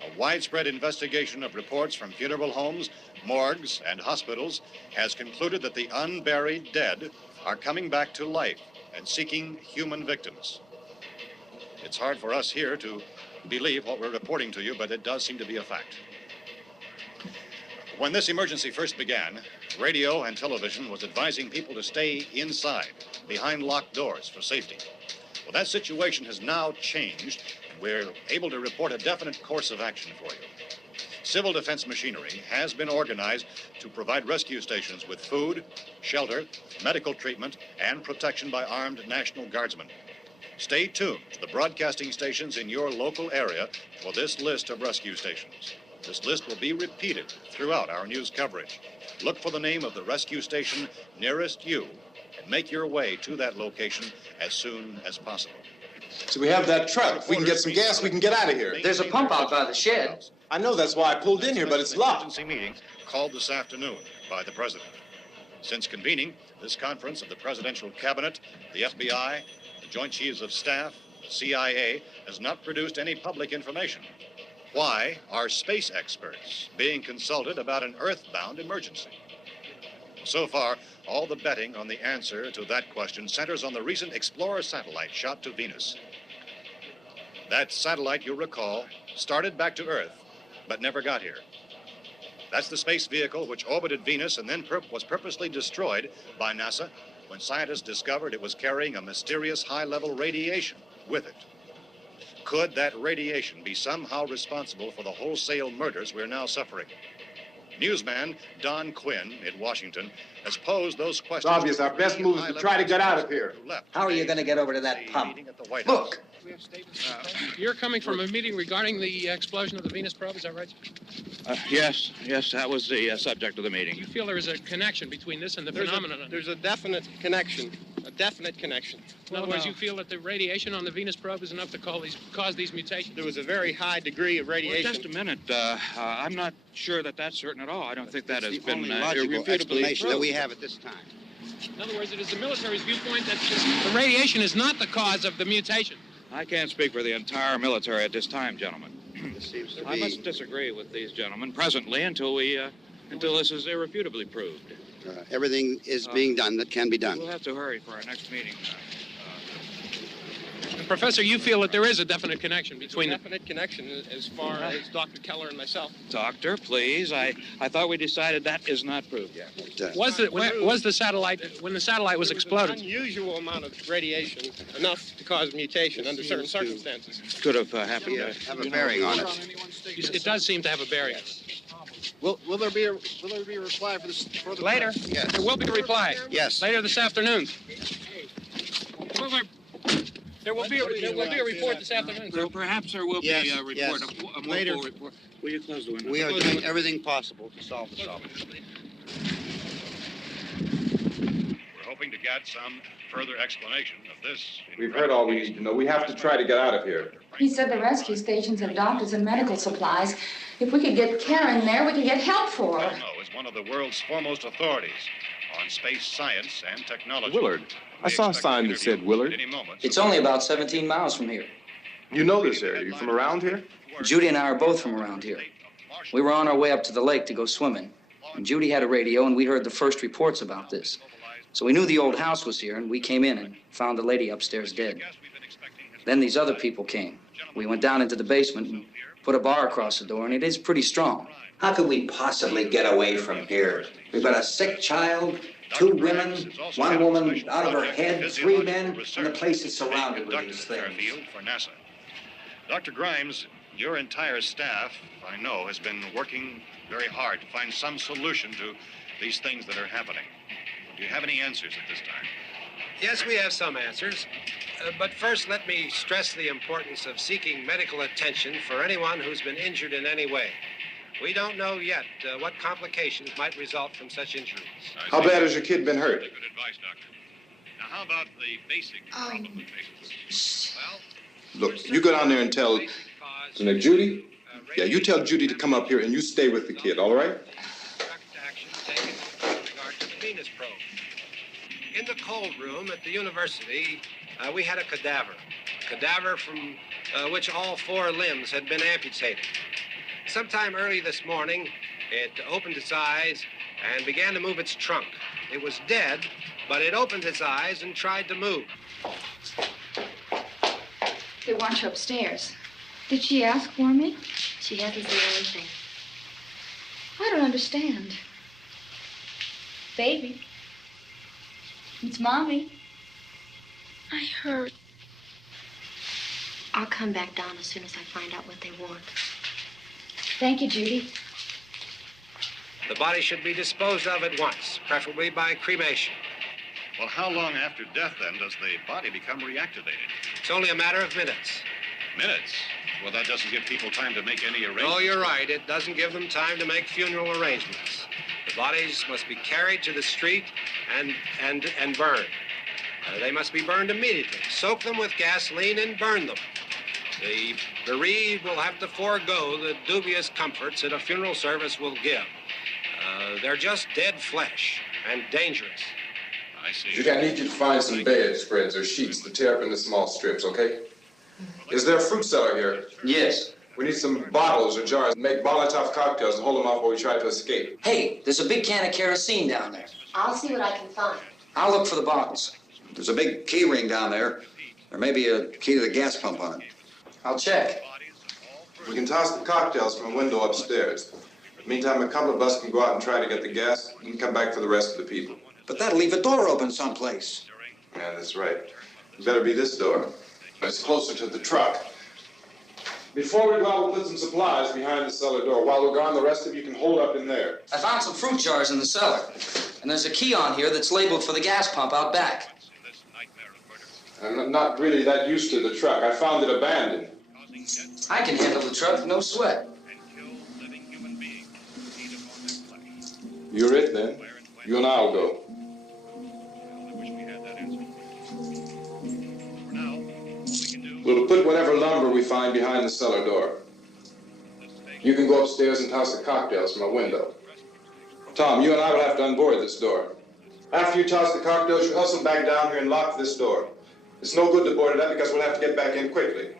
A widespread investigation of reports from funeral homes, morgues, and hospitals has concluded that the unburied dead are coming back to life and seeking human victims. It's hard for us here to believe what we're reporting to you, but it does seem to be a fact. When this emergency first began, radio and television was advising people to stay inside, behind locked doors for safety. Well, that situation has now changed, and we're able to report a definite course of action for you. Civil defense machinery has been organized to provide rescue stations with food, shelter, medical treatment, and protection by armed National Guardsmen. Stay tuned to the broadcasting stations in your local area for this list of rescue stations. This list will be repeated throughout our news coverage. Look for the name of the rescue station nearest you and make your way to that location as soon as possible. So we have that truck. If we can get some gas, we can get out of here. There's a pump out by the shed. I know, that's why I pulled in here, but it's locked. Emergency meeting called this afternoon by the president. Since convening this conference of the presidential cabinet, the FBI, the Joint Chiefs of Staff, the CIA has not produced any public information. Why are space experts being consulted about an earthbound emergency? So far, all the betting on the answer to that question centers on the recent Explorer satellite shot to Venus. That satellite, you'll recall, started back to Earth, but never got here. That's the space vehicle which orbited Venus and then was purposely destroyed by NASA when scientists discovered it was carrying a mysterious high-level radiation with it. Could that radiation be somehow responsible for the wholesale murders we're now suffering? Newsman Don Quinn in Washington has posed those questions. It's obvious our best move is to try to get out of here. How are you going to get over to that pump? Look! You're coming from a meeting regarding the explosion of the Venus probe, is that right? Yes, that was the subject of the meeting. You feel there is a connection between this and the phenomenon? There's a definite connection. In other words, you feel that the radiation on the Venus probe is enough to cause these mutations? There was a very high degree of radiation. Well, just a minute. I'm not sure that that's certain at all. I don't think that has been logical explanation that we have at this time. In other words, it is the military's viewpoint that the radiation is not the cause of the mutation. I can't speak for the entire military at this time, gentlemen. This seems to I must disagree with these gentlemen presently until this is irrefutably proved. Everything is being done that can be done. We'll have to hurry for our next meeting. Professor, you feel that there is a definite connection between There's a definite connection as far as Dr. Keller and myself. Doctor, please. I thought we decided that is not proved yet. Was the satellite, when the satellite was exploded? An unusual amount of radiation, enough to cause mutation under certain circumstances. Could have happened. Have a bearing on it. It does seem to have a bearing. Will there be a reply for this? Later? Yes. There will be a reply. Yes. Later this afternoon. There will be a report this afternoon. Well, perhaps there will be a report, yes. a more Later. full report. Will you close the window? We are doing everything possible to solve the problem. We're hoping to get some further explanation of this. We've heard all we need to know. We have to try to get out of here. He said the rescue stations have doctors and medical supplies. If we could get care in there, we could get help for her. Is one of the world's foremost authorities on space science and technology. Willard. I saw a sign that said Willard. It's only about 17 miles from here. You know this area. You from around here? Judy and I are both from around here. We were on our way up to the lake to go swimming, and Judy had a radio, and we heard the first reports about this. So we knew the old house was here, and we came in and found the lady upstairs dead. Then these other people came. We went down into the basement and put a bar across the door, and it is pretty strong. How could we possibly get away from here? We've got a sick child, 2 women, 1 woman out of her head, 3 men, and the place is surrounded with these things. For NASA. Dr. Grimes, your entire staff, I know, has been working very hard to find some solution to these things that are happening. Do you have any answers at this time? Yes, we have some answers. But first, let me stress the importance of seeking medical attention for anyone who's been injured in any way. We don't know yet what complications might result from such injuries. How bad has your kid been hurt? Good advice, Doctor. Now, how about the basic Look, you go down there and tell Judy? Yeah, you tell Judy to come up here and you stay with the kid, all right? Action taken with regard to the Venus probe. In the cold room at the university, we had a cadaver from which all 4 limbs had been amputated. Sometime early this morning, it opened its eyes and began to move its trunk. It was dead, but it opened its eyes and tried to move. They want you upstairs. Did she ask for me? She hasn't seen anything. I don't understand. Baby. It's Mommy. I heard. I'll come back down as soon as I find out what they want. Thank you, Judy. The body should be disposed of at once, preferably by cremation. Well, how long after death, then, does the body become reactivated? It's only a matter of minutes. Minutes? Well, that doesn't give people time to make any arrangements. Oh, you're right. It doesn't give them time to make funeral arrangements. The bodies must be carried to the street and burned. They must be burned immediately. Soak them with gasoline and burn them. The bereaved will have to forego the dubious comforts that a funeral service will give. They're just dead flesh and dangerous. I see. Judy, I need you to find some bedspreads or sheets to tear up into small strips, okay? Is there a fruit cellar here? Yes. We need some bottles or jars. Make Molotov cocktails and hold them off while we try to escape. Hey, there's a big can of kerosene down there. I'll see what I can find. I'll look for the bottles. There's a big key ring down there. There may be a key to the gas pump on it. I'll check. We can toss the cocktails from a window upstairs. Meantime, a couple of us can go out and try to get the gas and come back for the rest of the people. But that'll leave a door open someplace. Yeah, that's right. It better be this door. It's closer to the truck. Before we go out, we'll put some supplies behind the cellar door. While we're gone, the rest of you can hold up in there. I found some fruit jars in the cellar. And there's a key on here that's labeled for the gas pump out back. I'm not really that used to the truck. I found it abandoned. I can handle the truck, no sweat. You're it, then. You and I'll go. We'll put whatever lumber we find behind the cellar door. You can go upstairs and toss the cocktails from a window. Tom, you and I will have to unboard this door. After you toss the cocktails, you hustle back down here and lock this door. It's no good to board it up because we'll have to get back in quickly.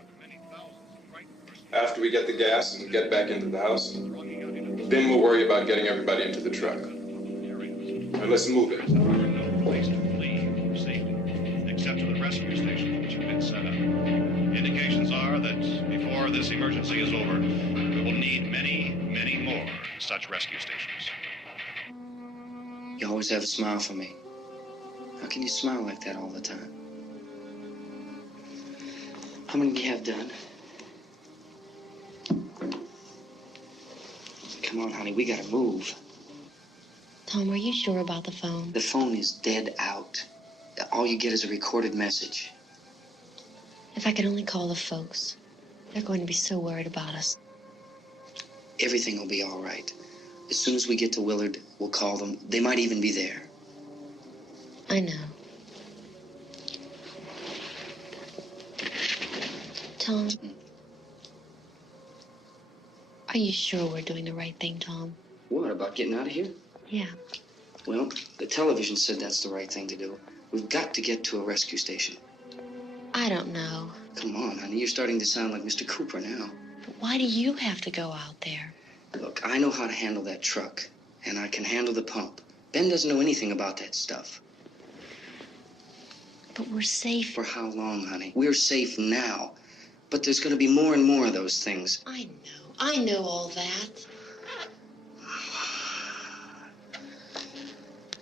After we get the gas and get back into the house, then we'll worry about getting everybody into the truck. Now let's move it. No place to flee for safety, except to the rescue stations which have been set up. Indications are that before this emergency is over, we will need many, many more such rescue stations. You always have a smile for me. How can you smile like that all the time? How many do you have done? Come on, honey, we gotta move. Tom, are you sure about the phone? The phone is dead out. All you get is a recorded message. If I could only call the folks. They're going to be so worried about us. Everything will be all right. As soon as we get to Willard, we'll call them. They might even be there. I know. Tom, are you sure we're doing the right thing, Tom? What, about getting out of here? Yeah. Well, the television said that's the right thing to do. We've got to get to a rescue station. I don't know. Come on, honey. You're starting to sound like Mr. Cooper now. But why do you have to go out there? Look, I know how to handle that truck, and I can handle the pump. Ben doesn't know anything about that stuff. But we're safe. For how long, honey? We're safe now. But there's going to be more and more of those things. I know all that.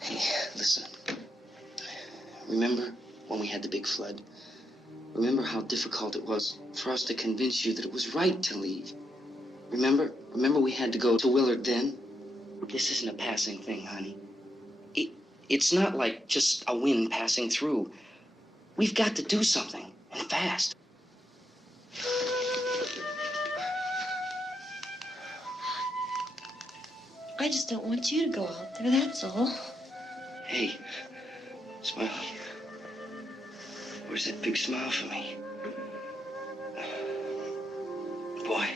Hey, listen. Remember when we had the big flood? Remember how difficult it was for us to convince you that it was right to leave? Remember we had to go to Willard then? This isn't a passing thing, honey. It's not like just a wind passing through. We've got to do something, and fast. I just don't want you to go out there, that's all. Hey, Smiley. Where's that big smile for me? Boy,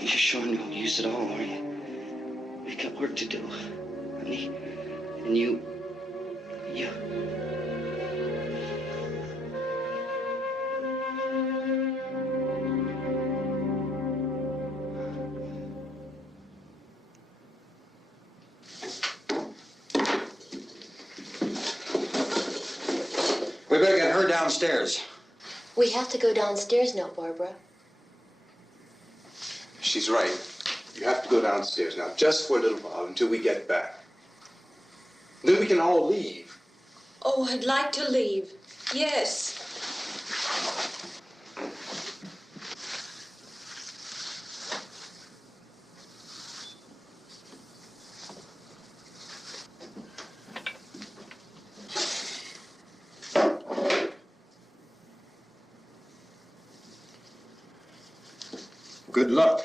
you're sure no use at all, are you? We've got work to do, honey. And you... We better get her downstairs. We have to go downstairs now, Barbara. She's right. You have to go downstairs now, just for a little while, until we get back. Then we can all leave. Oh, I'd like to leave. Yes. Good luck.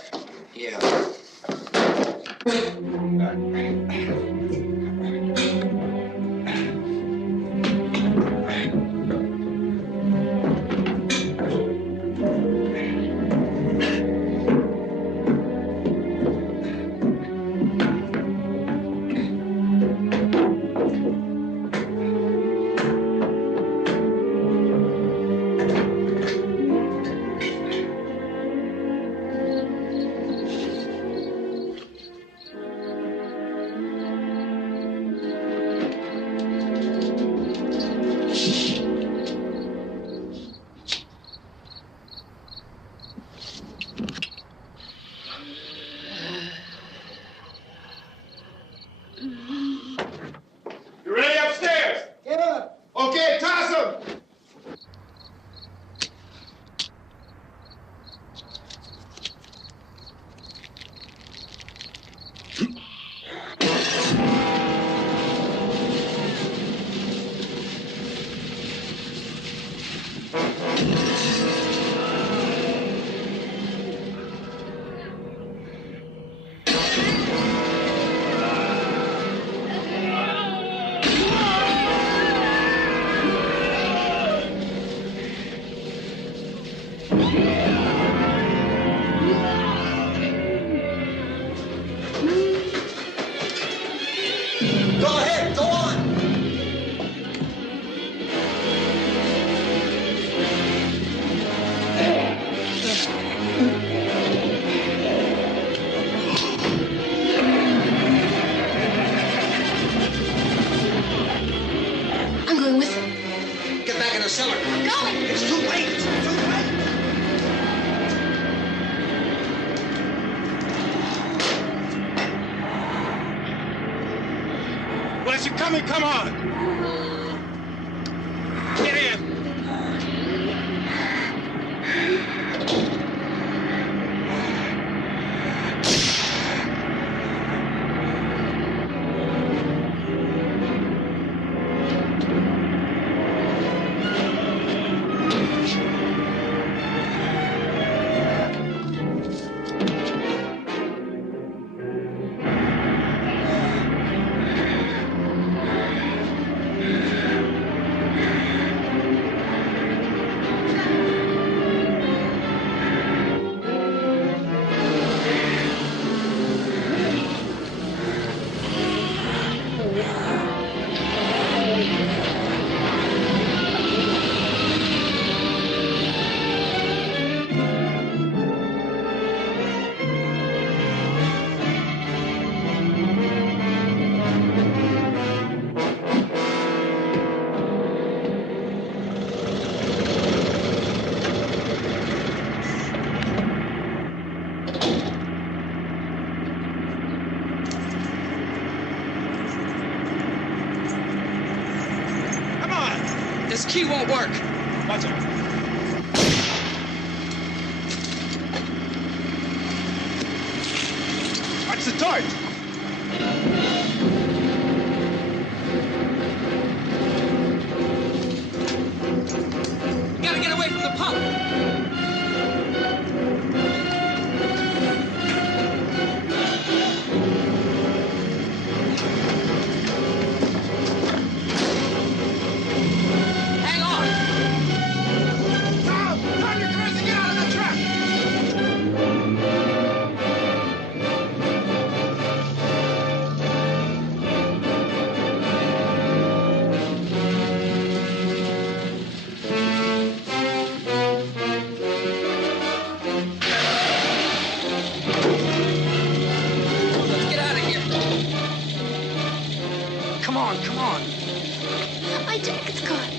Yeah. You ready upstairs? Yeah. Okay, toss them. Go ahead, go on. I'm going with him. Get back in the cellar. I'm going. It's too late. It's too late. Well, as you're coming, come on. Get in. key won't work. Watch it. Watch the torch. You gotta get away from the pump. Hang on. Tom, turn your cars and get out of the truck. Let's get out of here. Come on, come on. My jacket's caught.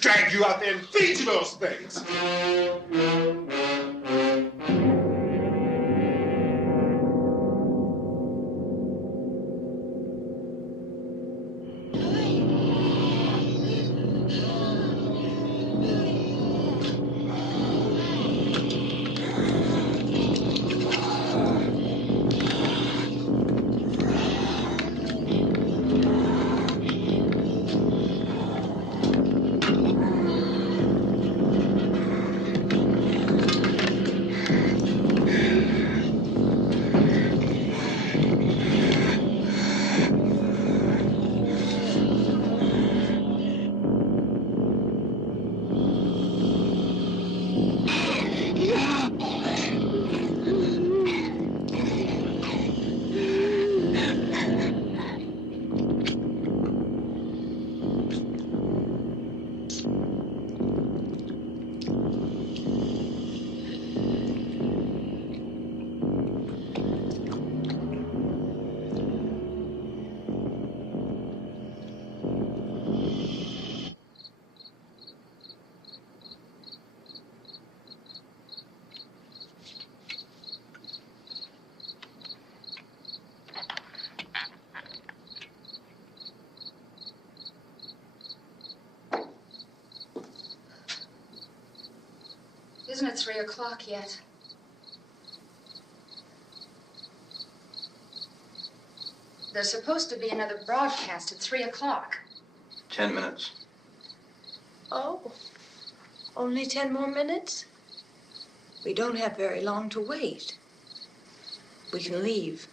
Drag you out there and feed you those things. Isn't it 3 o'clock yet? There's supposed to be another broadcast at 3 o'clock. 10 minutes. Oh, only 10 more minutes? We don't have very long to wait. We can leave.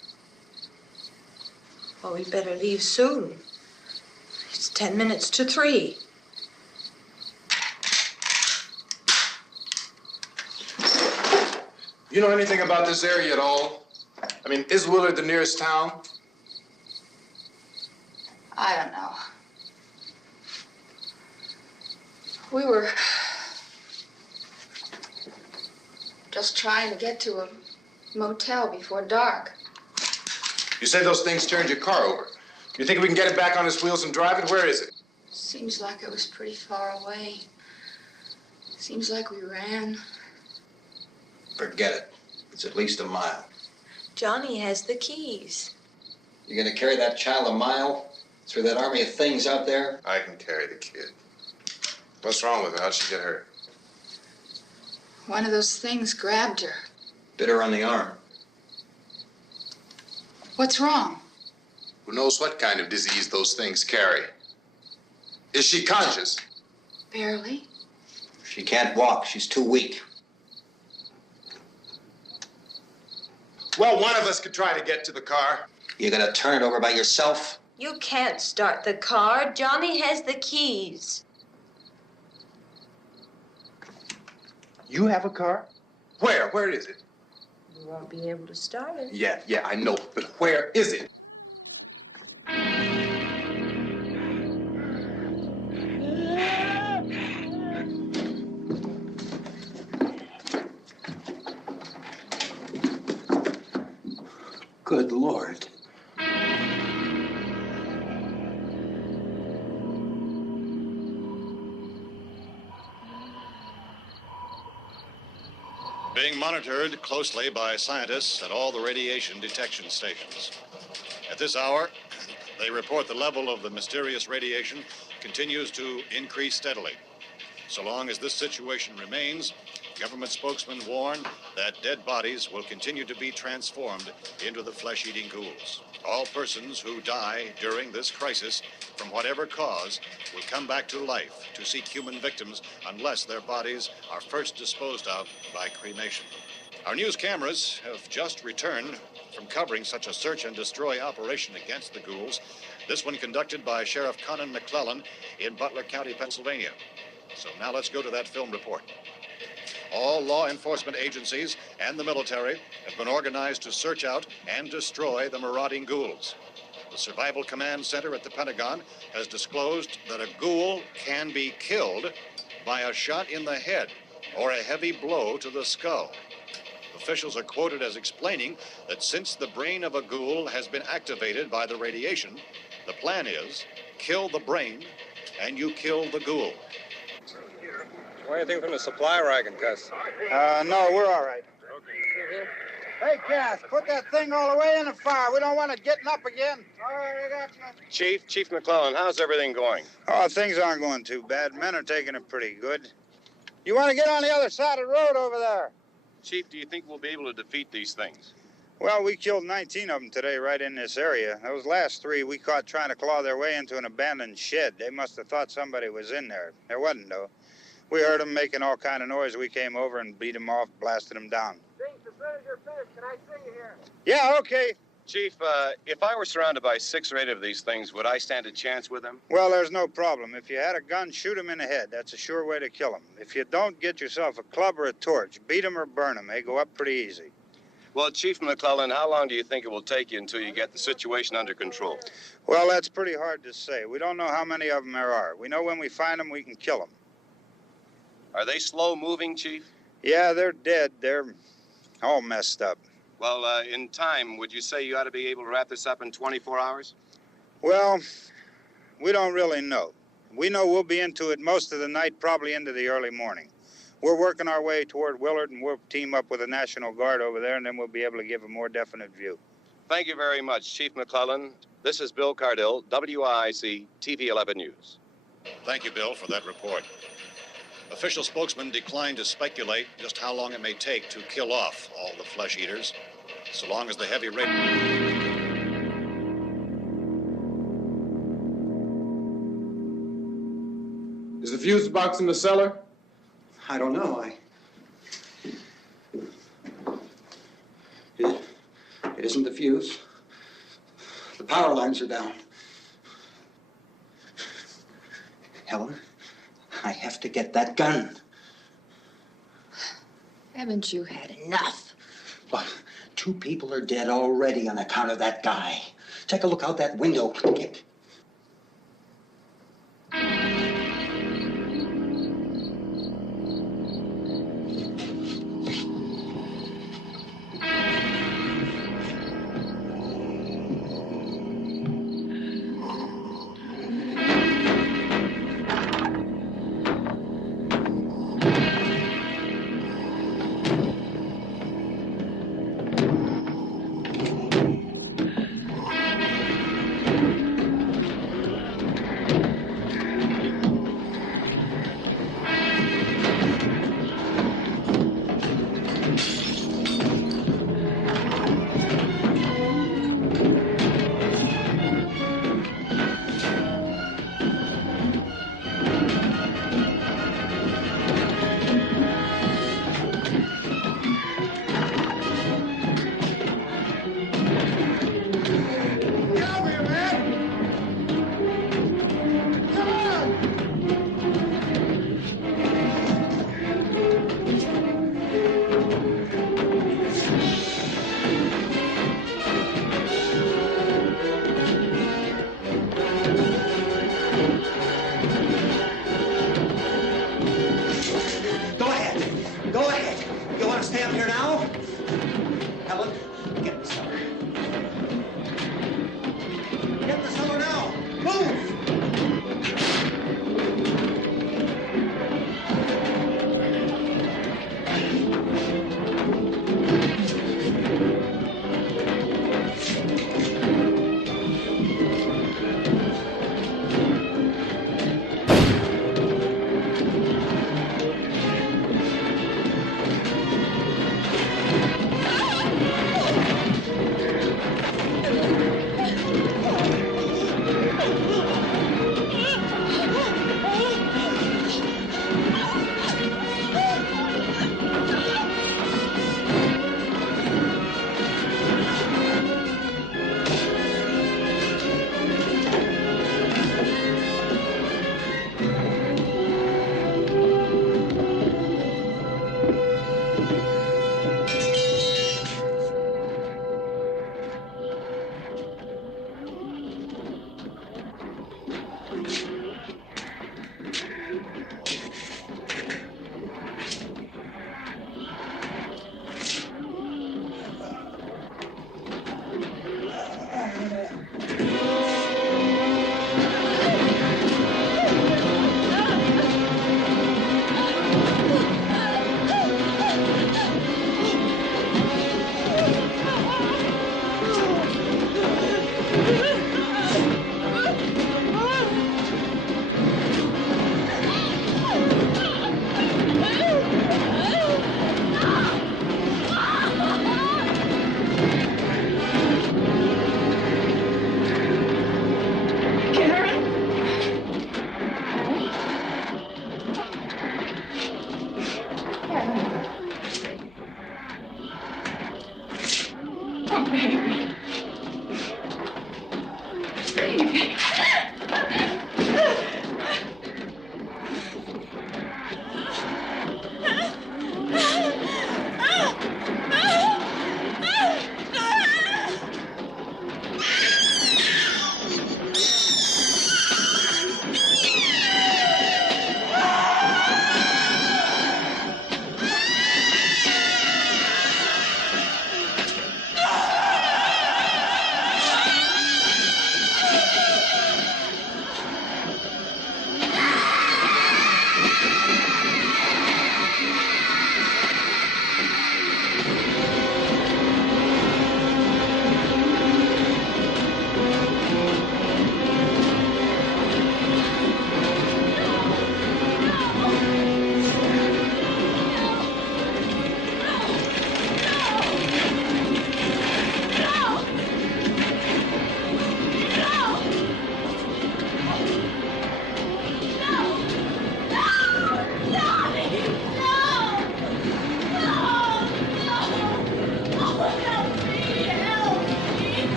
Well, we'd better leave soon. It's 10 minutes to 3. You know anything about this area at all? I mean, is Willard the nearest town? I don't know. We were just trying to get to a motel before dark. You say those things turned your car over. You think we can get it back on its wheels and drive it? Where is it? Seems like it was pretty far away. Seems like we ran. Forget it. It's at least a mile. Johnny has the keys. You're gonna carry that child a mile through that army of things out there? I can carry the kid. What's wrong with her? How'd she get hurt? One of those things grabbed her. Bit her on the arm. What's wrong? Who knows what kind of disease those things carry? Is she conscious? Barely. She can't walk. She's too weak. Well, one of us could try to get to the car. You're gonna turn it over by yourself? You can't start the car. Johnny has the keys. You have a car? Where? Where is it? You won't be able to start it. Yeah, I know. But where is it? Good Lord. Being monitored closely by scientists at all the radiation detection stations. At this hour, they report the level of the mysterious radiation continues to increase steadily. So long as this situation remains, government spokesmen warn that dead bodies will continue to be transformed into the flesh-eating ghouls. All persons who die during this crisis, from whatever cause, will come back to life to seek human victims unless their bodies are first disposed of by cremation. Our news cameras have just returned from covering such a search and destroy operation against the ghouls, this one conducted by Sheriff Conan McClellan in Butler County, Pennsylvania. So now let's go to that film report. All law enforcement agencies and the military have been organized to search out and destroy the marauding ghouls. The Survival Command Center at the Pentagon has disclosed that a ghoul can be killed by a shot in the head or a heavy blow to the skull. Officials are quoted as explaining that since the brain of a ghoul has been activated by the radiation, the plan is kill the brain and you kill the ghoul. Anything from the supply wagon, Gus? No, we're all right. Hey, Cass, put that thing all the way in the fire. We don't want it getting up again. All right, I got you. Chief McClellan, how's everything going? Oh, things aren't going too bad. Men are taking it pretty good. You want to get on the other side of the road over there? Chief, do you think we'll be able to defeat these things? Well, we killed 19 of them today right in this area. Those last 3 we caught trying to claw their way into an abandoned shed. They must have thought somebody was in there. There wasn't, though. We heard them making all kind of noise. We came over and beat them off, blasted them down. As soon as you're finished, can I see you here? Yeah, okay. Chief, if I were surrounded by 6 or 8 of these things, would I stand a chance with them? Well, there's no problem. If you had a gun, shoot them in the head. That's a sure way to kill them. If you don't, get yourself a club or a torch. Beat them or burn them. They go up pretty easy. Well, Chief McClellan, how long do you think it will take you until you get the situation under control? Well, that's pretty hard to say. We don't know how many of them there are. We know when we find them, we can kill them. Are they slow-moving, Chief? Yeah, they're dead. They're all messed up. Well, in time, would you say you ought to be able to wrap this up in 24 hours? Well, we don't really know. We know we'll be into it most of the night, probably into the early morning. We're working our way toward Willard, and we'll team up with the National Guard over there, and then we'll be able to give a more definite view. Thank you very much, Chief McClellan. This is Bill Cardill, WIC TV 11 News. Thank you, Bill, for that report. Official spokesmen declined to speculate just how long it may take to kill off all the flesh eaters, so long as the heavy rain. Is the fuse box in the cellar? I don't know. It isn't the fuse. The power lines are down. Helen, I have to get that gun. Haven't you had enough? But 2 people are dead already on account of that guy. Take a look out that window. Get...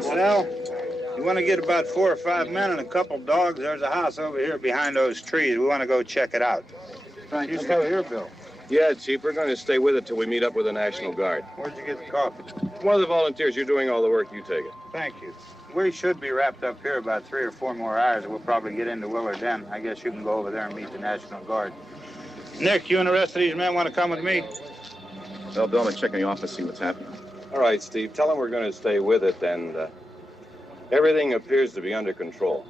Vince, Al. You want to get about 4 or 5 men and a couple dogs? There's a house over here behind those trees. We want to go check it out. You still here, Bill? Yeah, Chief, we're going to stay with it till we meet up with the National Guard. Where'd you get the coffee? One of the volunteers, you're doing all the work, you take it. Thank you. We should be wrapped up here about 3 or 4 more hours. We'll probably get into Willard then. I guess you can go over there and meet the National Guard. Nick, you and the rest of these men want to come with me? Well, Bill, I'm going to check in the office, see what's happening. All right, Steve, tell them we're going to stay with it, and everything appears to be under control.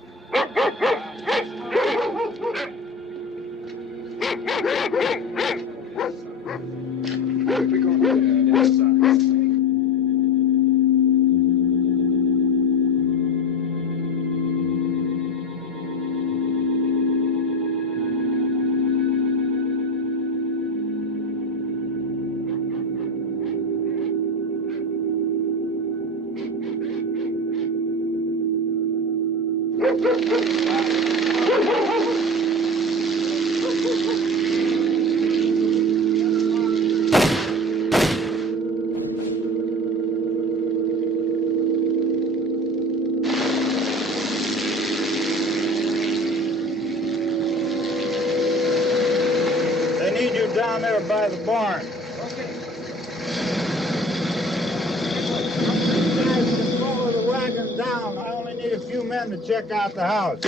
They need you down there by the barn. Follow the wagon down. I only need a few men to check out the house.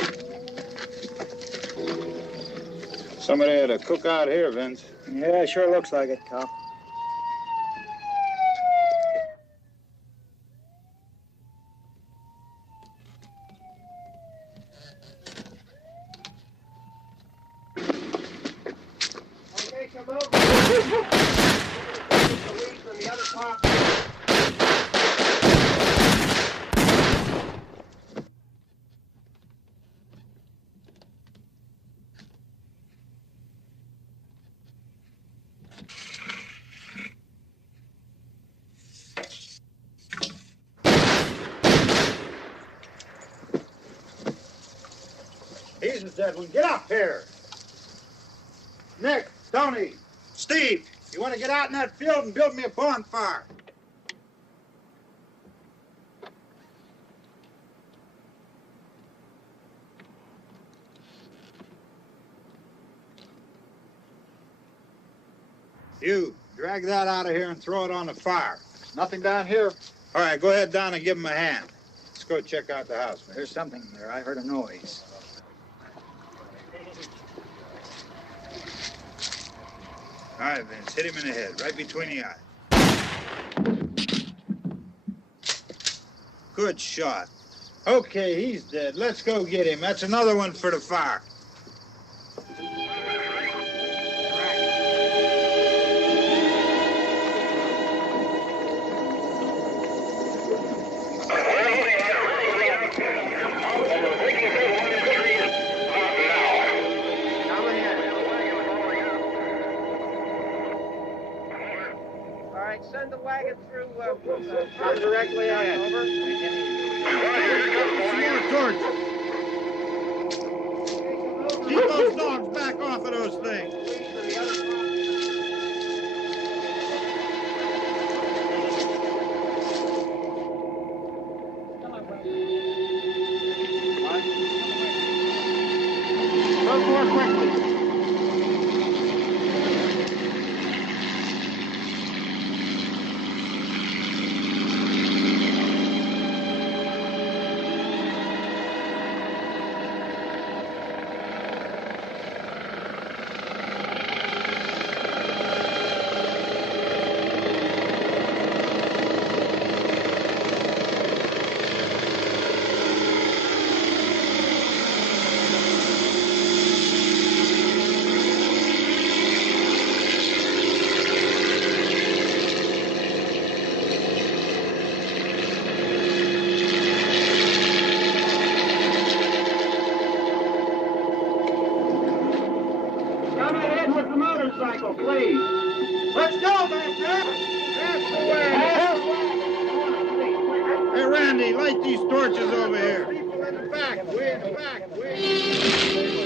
Somebody had a cookout here, Vince. Yeah, sure looks like it, Cop. Okay, come over. The weed from the other part. He's the dead one. Get up here. Nick, Tony, Steve, you want to get out in that field and build me a bonfire? You, drag that out of here and throw it on the fire. Nothing down here. All right, go ahead down and give him a hand. Let's go check out the house, man. There's something there. I heard a noise. All right, Vince, hit him in the head, right between the eyes. Good shot. Okay, he's dead. Let's go get him. That's another one for the fire. Send the wagon through directly ahead. Over. More torch. Keep those dogs back off of those things. Go more quickly. motorcycle, please. Let's go back there. That's the way. Hey, Randy, light these torches over here. People in the back, way in the back, way.